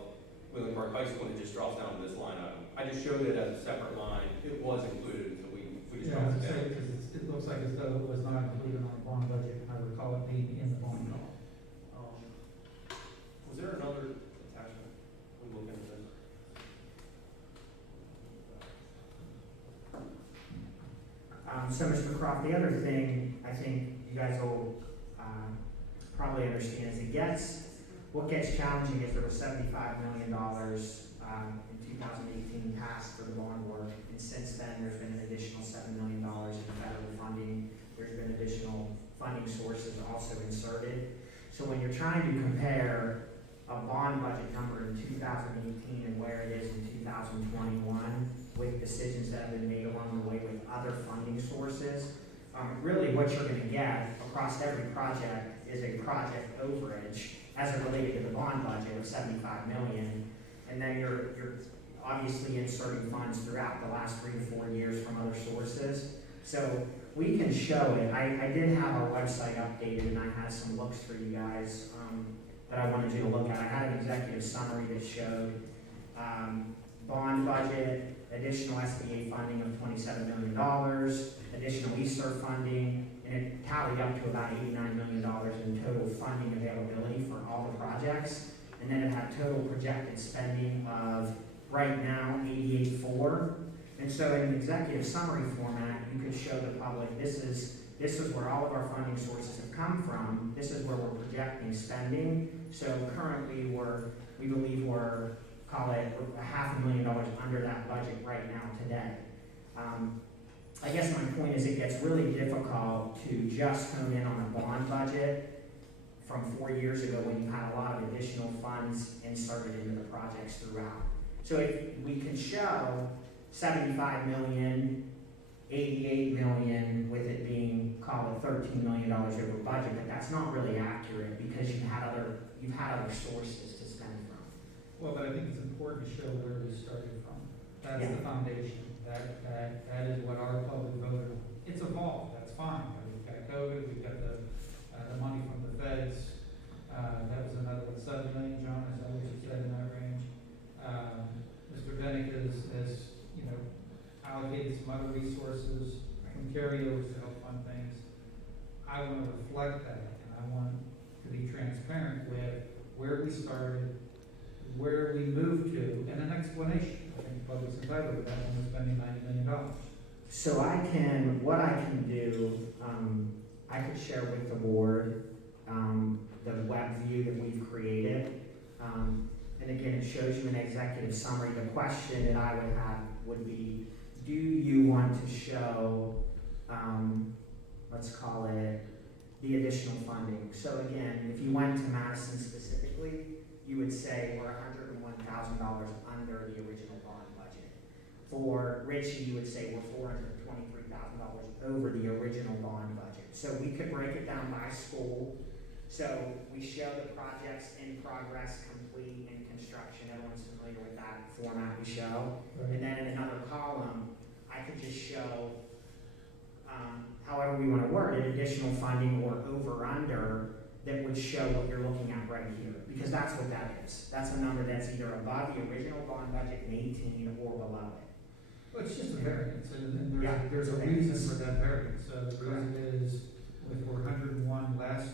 Wheeling Park High School, and it just drops down to this line item. I just showed it as a separate line. It was included, so we just dropped it down. Because it looks like as though it was not included on the bond budget. I recall it being in the bond call. Was there another attachment? We look into this. So Mr. Croft, the other thing I think you guys will probably understand is what gets challenging is there was $75 million in 2018 passed for the bond work, and since then there's been an additional $7 million in federal funding. There's been additional funding sources also inserted. So when you're trying to compare a bond budget number in 2018 and where it is in 2021 with decisions that have been made along the way with other funding sources. Really what you're gonna get across every project is a project overage as it related to the bond budget of 75 million. And then you're obviously inserting funds throughout the last 3 to 4 years from other sources. So we can show it. I did have our website updated and I had some looks for you guys that I wanted you to look at. I had an executive summary that showed bond budget, additional SBA funding of $27 million, additional ESSER funding, and it tallied up to about $89 million in total funding availability for all the projects. And then it had total projected spending of right now 88.4. And so in an executive summary format, you could show the public this is where all of our funding sources have come from. This is where we're projecting spending. So currently we believe we're, call it $500,000 under that budget right now today. I guess my point is it gets really difficult to just hone in on a bond budget from 4 years ago when you had a lot of additional funds inserted into the projects throughout. So if we can show 75 million, 88 million, with it being, call it $13 million over budget, but that's not really accurate because you've had other sources to spend from. Well, but I think it's important to show where we started from. That's Yeah. the foundation. That is what our public voted on. It's evolved, that's fine. We've got COVID, we've got the money from the feds. That was another, 7 million, John, is that what you said in that range? Mr. Bennett has, allocated some other resources from carryovers to help fund things. I want to reflect that, and I want to be transparent with where we started, where we moved to, and an explanation. I think the public's entitled to that when we're spending $90 million. So what I can do, I could share with the board the web view that we've created. And again, it shows you an executive summary. The question that I would have would be, do you want to show, let's call it, the additional funding? So again, if you went to Madison specifically, you would say we're $101,000 under the original bond budget. For Ritchie, you would say we're $423,000 over the original bond budget. So we could break it down by school. So we show the projects in progress, complete, and construction. Everyone's familiar with that format we show. Right. And then in another column, I could just show, however we want to word it, additional funding or over under that would show what you're looking at right here. Because that's what that is. That's a number that's either above the original bond budget in 18 or below it. Well, it's just a variance, and Yeah, there's a reason for that variance. The reason is, if we're 101 less,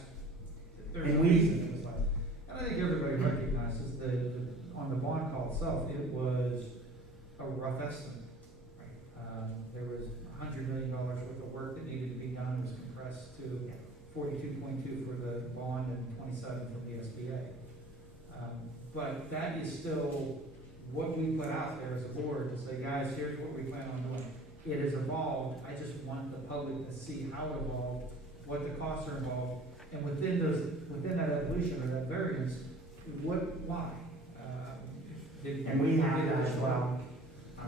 there's And a reason it was like. And I think everybody recognizes that on the bond call itself, it was a rough estimate. There was $100 million worth of work that needed to be done. It was compressed to 42.2 for the bond and 27 from the SBA. But that is still what we put out there as a board to say, guys, here's what we plan on doing. It has evolved. I just want the public to see how it evolved, what the costs are involved, and within that evolution or that variance, why? And we have that as well.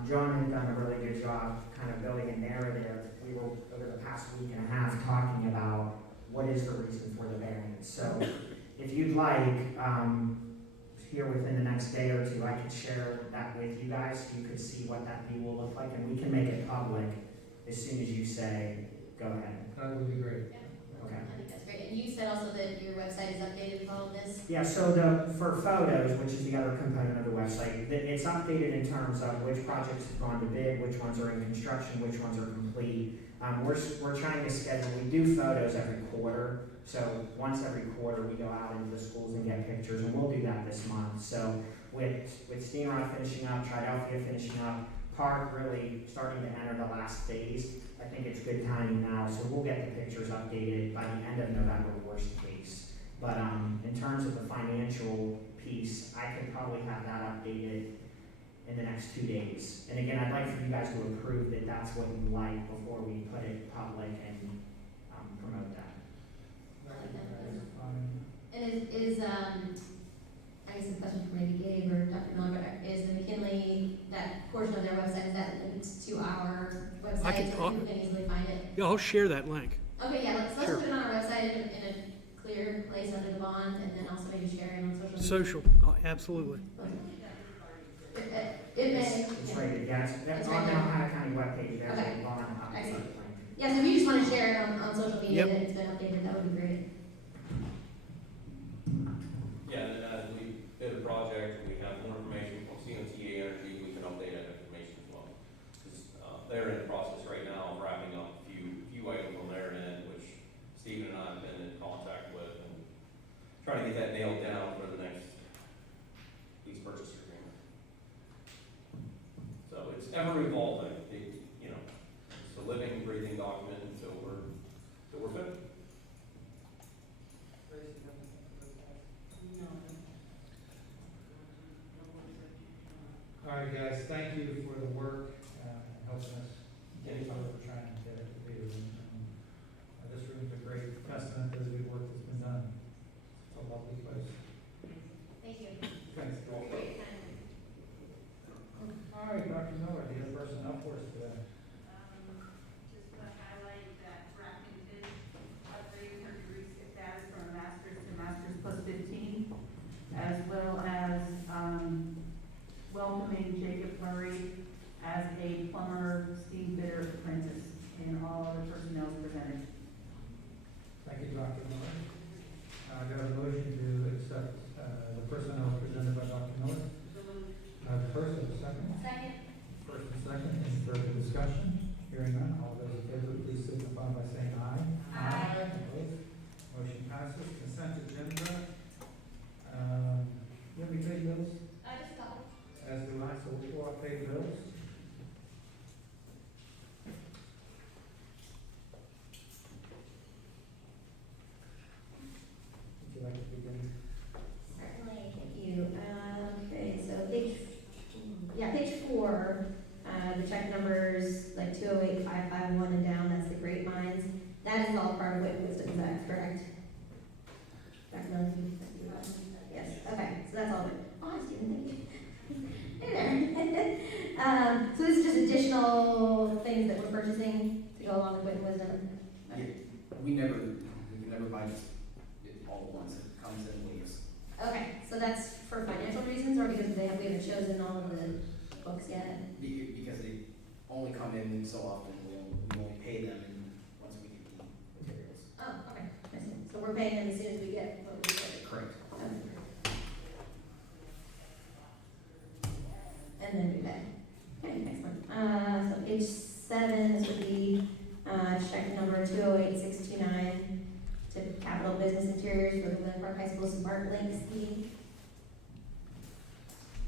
John has done a really good job kind of building a narrative. We were, over the past week and a half, talking about what is the reason for the variance. So if you'd like, here within the next day or two, I could share that with you guys so you could see what that view will look like, and we can make it public as soon as you say, go ahead. That would be great. Okay. I think that's great. And you said also that your website is updated with all of this? Yeah, so for photos, which is the other component of the website, it's updated in terms of which projects have gone to bid, which ones are in construction, which ones are complete. We're trying to schedule, we do photos every quarter, so once every quarter we go out into the schools and get pictures, and we'll do that this month. So with Steenrod finishing up, Triadelphia finishing up, Park really starting to enter the last phase, I think it's good timing now, so we'll get the pictures updated by the end of November, worst case. But in terms of the financial piece, I could probably have that updated in the next 2 days. And again, I'd like for you guys to approve that that's what you like before we put it public and promote that. And is I guess a question for maybe Gabe or Dr. Miller, is the McKinley, that portion of their website, is that linked to our website so that people can easily find it? Yeah, I'll share that link. Okay, yeah, let's Sure. put it on our website in a clear place under the bond, and then also maybe share it on social media. Social, absolutely. It may. It's rated, yes. That's It's on right the there. Ohio County webpage, there's Okay. a bond. Excellent. Yeah, so if you just want to share it on social media, Yep. that it's been updated, that would be great. Yeah, and as we did a project, we have more information from CMTA Energy, we can update that information as well. Because they're in the process right now of wrapping up a few items on their end, which Stephen and I have been in contact with, and trying to get that nailed down for the next lease purchase agreement. So it's ever evolving, you know, it's a living, breathing document until we're finished. All right, guys, thank you for the work, helping us get what we're trying to get it to do. And, this room's a great testament to the good work that's been done. It's a lovely place. Thank you. Thanks. All right, Dr. Miller, do you have personnel for us today? Just want to highlight that Brackington upgraded her degree status from master's to master's plus 15, as well as welcoming Jacob Murray as a plumber steam fitter apprentice, and all other personnel is presented. Thank you, Dr. Miller. I got a motion to accept the personnel presented by Dr. Miller. First and second. Second. First and second, any further discussion? Hearing none, all those in favor, please signify by saying aye. Aye. Opposed? Motion passes. Consent agenda. You have any paid bills? Just a couple. As do I, so we'll go up paid bills. Would you like to begin? Certainly, thank you. Okay, so page 4, the check numbers, like 208,551 and down, that's the Great Minds. That is all part of Wit Wisdom, is that correct? Dr. Miller? Yes, okay, so that's all good. Oh, hi, Stephen, thank you. Hey there. So this is just additional things that we're purchasing to go along with Wit Wisdom? Yeah, we can never buy just all at once, it comes in waves. Okay, so that's for financial reasons, or because we haven't chosen all of the books yet? Because they only come in so often, we only pay them once we get the materials. Oh, okay, I see. So we're paying them as soon as we get what we get? Correct. And then we pay. Okay, next one. So page 7, this would be, check number 208629 to Capital Business Interiors for the Glen Park High School Smart Link scheme.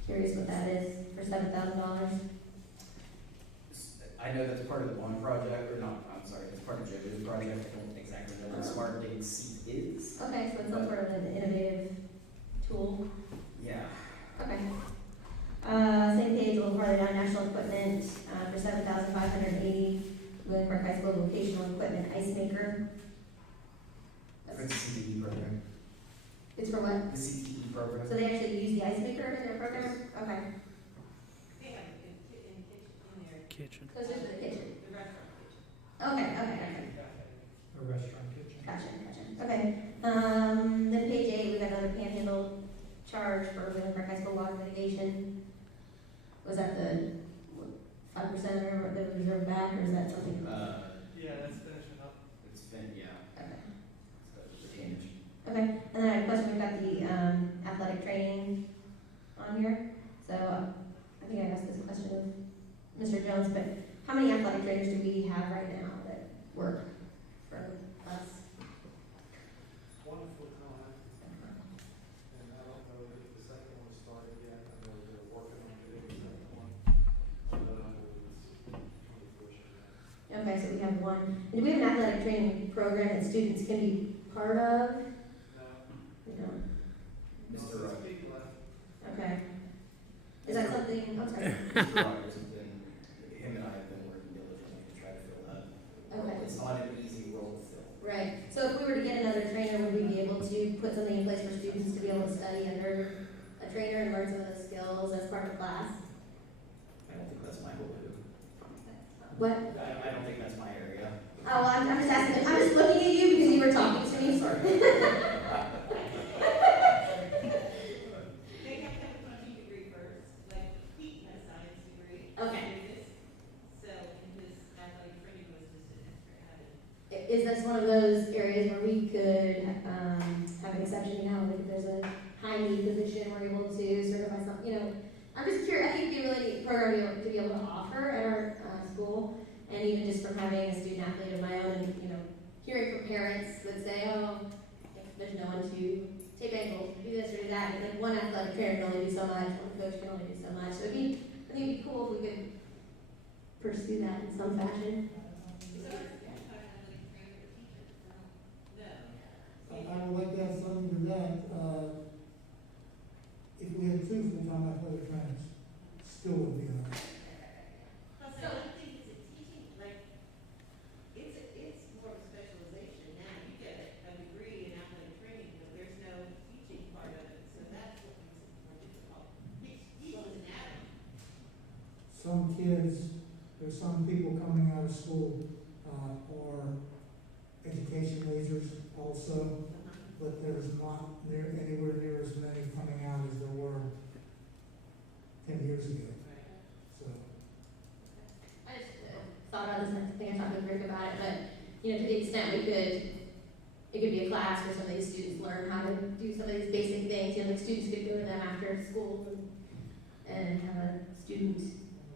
Curious what that is for $7,000. I know that's part of the one project, or not, I'm sorry, it's part of JoJo's project, I don't exactly know what Smart Link seat is. Okay, so it's some sort of an innovative tool. Yeah. Okay. Same page, a little farther down, national equipment, for $7,580, Glen Park High School vocational equipment ice maker. For the CTE program. It's for what? The CTE program. So they actually use the ice maker in their program? Okay. They have it in their Kitchen. So it's just for the kitchen? the restaurant kitchen. Okay. A restaurant kitchen. Gotcha. Okay. Then page 8, we got another panhandle charge for Glen Park High School water mitigation. Was that the 5% that was reserved back, or is that something? Yeah, that's finishing up. It's been, yeah. Okay. It's retainage. Okay, and then I have a question, we've got the athletic training on here. So I think I asked this question of Mr. Jones, but how many athletic trainers do we have right now that work for us? One full-time, and I don't know if the second one started yet, I know they're working on getting the second one, but I know it's 24/7. Okay, so we have one. And do we have an athletic training program that students can be part of? No. We don't. Mr. Rock. People left. Okay. Is that something, I'm sorry. Mr. Rogers has been, him and I have been working diligently to try to fill that. Okay. It's not an easy role to fill. Right. So if we were to get another trainer, would we be able to put something in place for students to be able to study under a athletic trainer and learn some of those skills as part of class. I don't think that's my whole hoop. What? I don't think that's my area. Oh, well, I'm just asking, I'm just looking at you because you were talking to me. Sorry. They have to have a teaching degree first, like Pete has a science degree. Okay. So, and his athletic training was just an extra added. Is this one of those areas where we could have an exception now? Like if there's a high need position, we're able to certify some, you know, I'm just curious, I think it'd be a really neat program to be able to offer at our school. And even just from having a student athlete of my own and, you know, hearing from parents that say, oh, if there's no one to tape ankles, do this or do that. And like one athletic trainer can only do so much, one coach can only do so much. So I think it'd be cool if we could pursue that in some fashion. I would like to add something to that. If we had 2 full-time athletic trainers, still would be enough. Plus, I don't think it's a teaching, like, it's more of a specialization now. You get a degree in athletic training, but there's no teaching part of it, so that's what makes it more difficult. Teaching is an add-on. Some kids, there's some people coming out of school, are education majors also, but there's not anywhere near as many coming out as there were 10 years ago. So. I just thought about this, and I think I talked with Rick about it, but, you know, to the extent it could be a class where some of these students learn how to do some of these basic things. You know, the students could go to them after school and have a student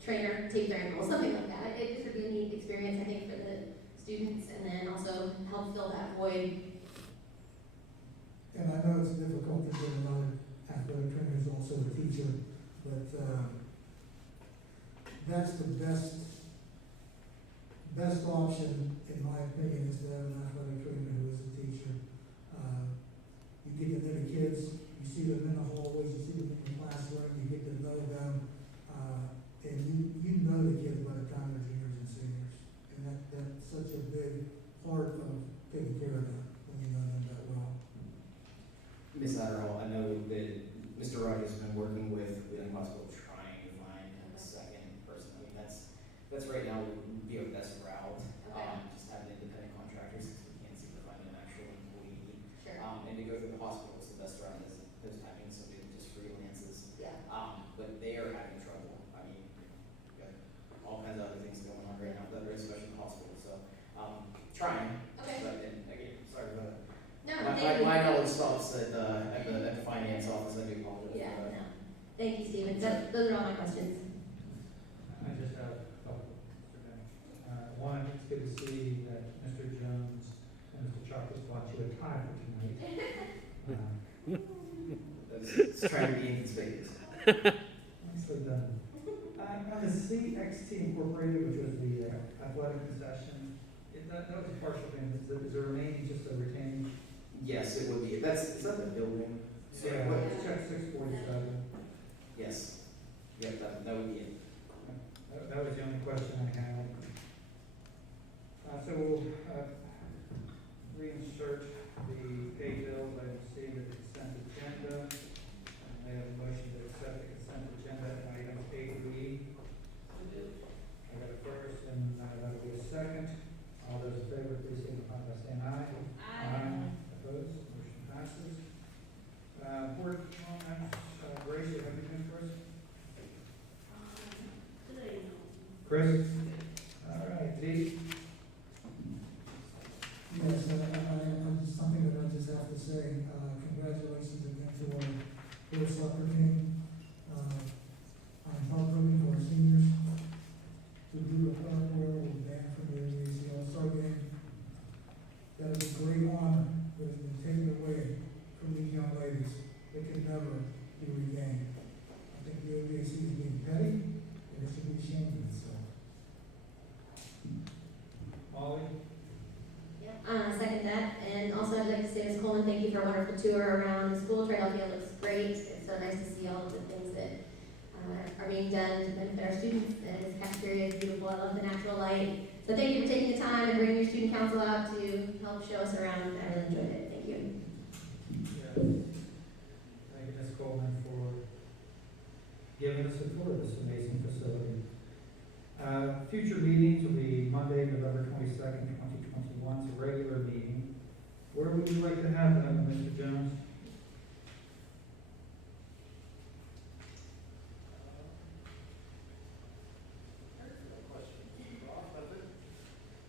trainer tape their ankle, something like that. It just would be a neat experience, I think, for the students, and then also help fill that void. And I know it's difficult to get another athletic trainer who's also a teacher, but that's the best option, in my opinion, is to have an athletic trainer who is a teacher. You get to know the kids, you see them in the hallways, you see them in the classroom, you get to know them, and you know the kids by the time they're juniors and seniors. And that's such a big part of taking care of them when you know them that well. Ms. Adderall, I know that Mr. Rogers has been working with Wheeling Hospital trying to find a second person. I mean, that's right now would be our best route. Just having independent contractors since we can't seem to find an actual employee. Sure. And to go through the hospital is the best route as opposed to having somebody that just freelances. Yeah. But they are having trouble. I mean, we've got all kinds of other things going on right now, but especially the hospital. So, trying. Okay. But then, again, sorry about it. No, My knowledge stops at the finance office. I do apologize. Yeah, no. Thank you, Stephen. Those are all my questions. I just have a couple. One, it's good to see that Mr. Jones and Mr. Chocolates bought you a tie for tonight. It's trying to be inconspicuous. Nicely done. On the CXT Incorporated, which was the athletic concession, that was a partial payment. Is the remaining just a retaining? Yes, it would be. Is that the building? Yeah, check 647. Yes. Yep, that would be it. That was the only question I had. So we'll reinsert the pay bills. I see the consent agenda. I have a motion to accept the consent agenda items A through E. I got a first and that'll be a second. All those in favor, please signify by saying aye. Aye. Opposed? Motion passes. Board comments. Grace, you have anything for us? Chris? All right, Dee? Yes, something that I just have to say, congratulations again to our girls soccer team. I'm heartbroken for our seniors who do a hard banned from the All-Star game. That is a great honor that has been taken away from these young ladies. They could never be regained. I think the OVAC is being petty, and it should be ashamed of itself. Molly? Second that, and also I'd like to say, Ms. Coleman, thank you for a wonderful tour around the school. Triadelphia looks great. It's so nice to see all of the things that are being done to benefit our students. And this cafeteria is beautiful. I love the natural light. So thank you for taking the time and bringing your student council out to help show us around. I really enjoyed it. Thank you. Yes. Thank you, Ms. Coleman, for Where would you like to have them, Mr. Jones?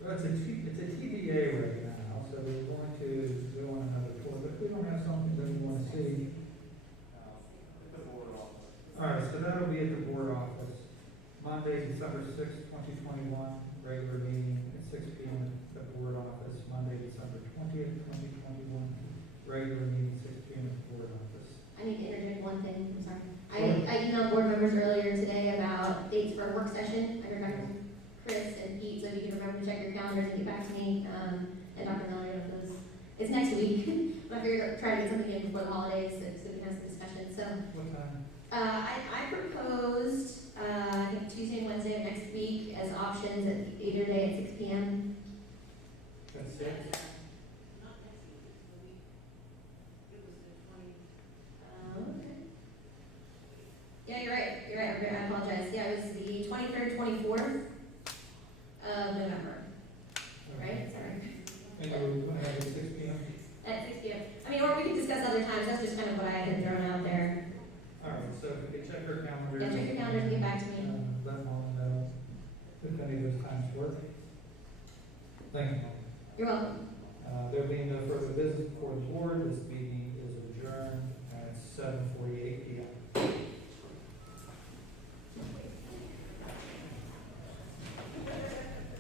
Well, it's a TBA right now, so we're going to go on another tour, but if we don't have something that we want to see. All right, so that'll be at the board office, Monday, December 6th, 2021, regular meeting at 6 p.m. at the board office, Monday, December 20th, 2021, regular meeting 6 p.m. at the board office. I need to interject one thing, I'm sorry. I emailed board members earlier today about dates for a work session. I heard Dr. Chris and Pete, so if you can remember to check your calendars and get back to me, and Dr. Miller, if those, it's next week. But I figured I'd try to get something in before the holidays, so we can have some discussion, so. What time? I proposed, I think Tuesday and Wednesday of next week as options at either day at 6 p.m. That's 6? Okay. Yeah, you're right, I apologize. Yeah, it was the 23rd, 24th of November, right? Sorry. And you want to have it at 6 p.m.? At 6 p.m. I mean, or we can discuss other times, that's just kind of what I had thrown out there. All right, so if we could check our calendars. Yeah, check your calendars and get back to me. Let Molly know if any of those times work. Thank you, Molly. You're welcome. There being no further business before the board, this meeting is adjourned at 7:48 p.m.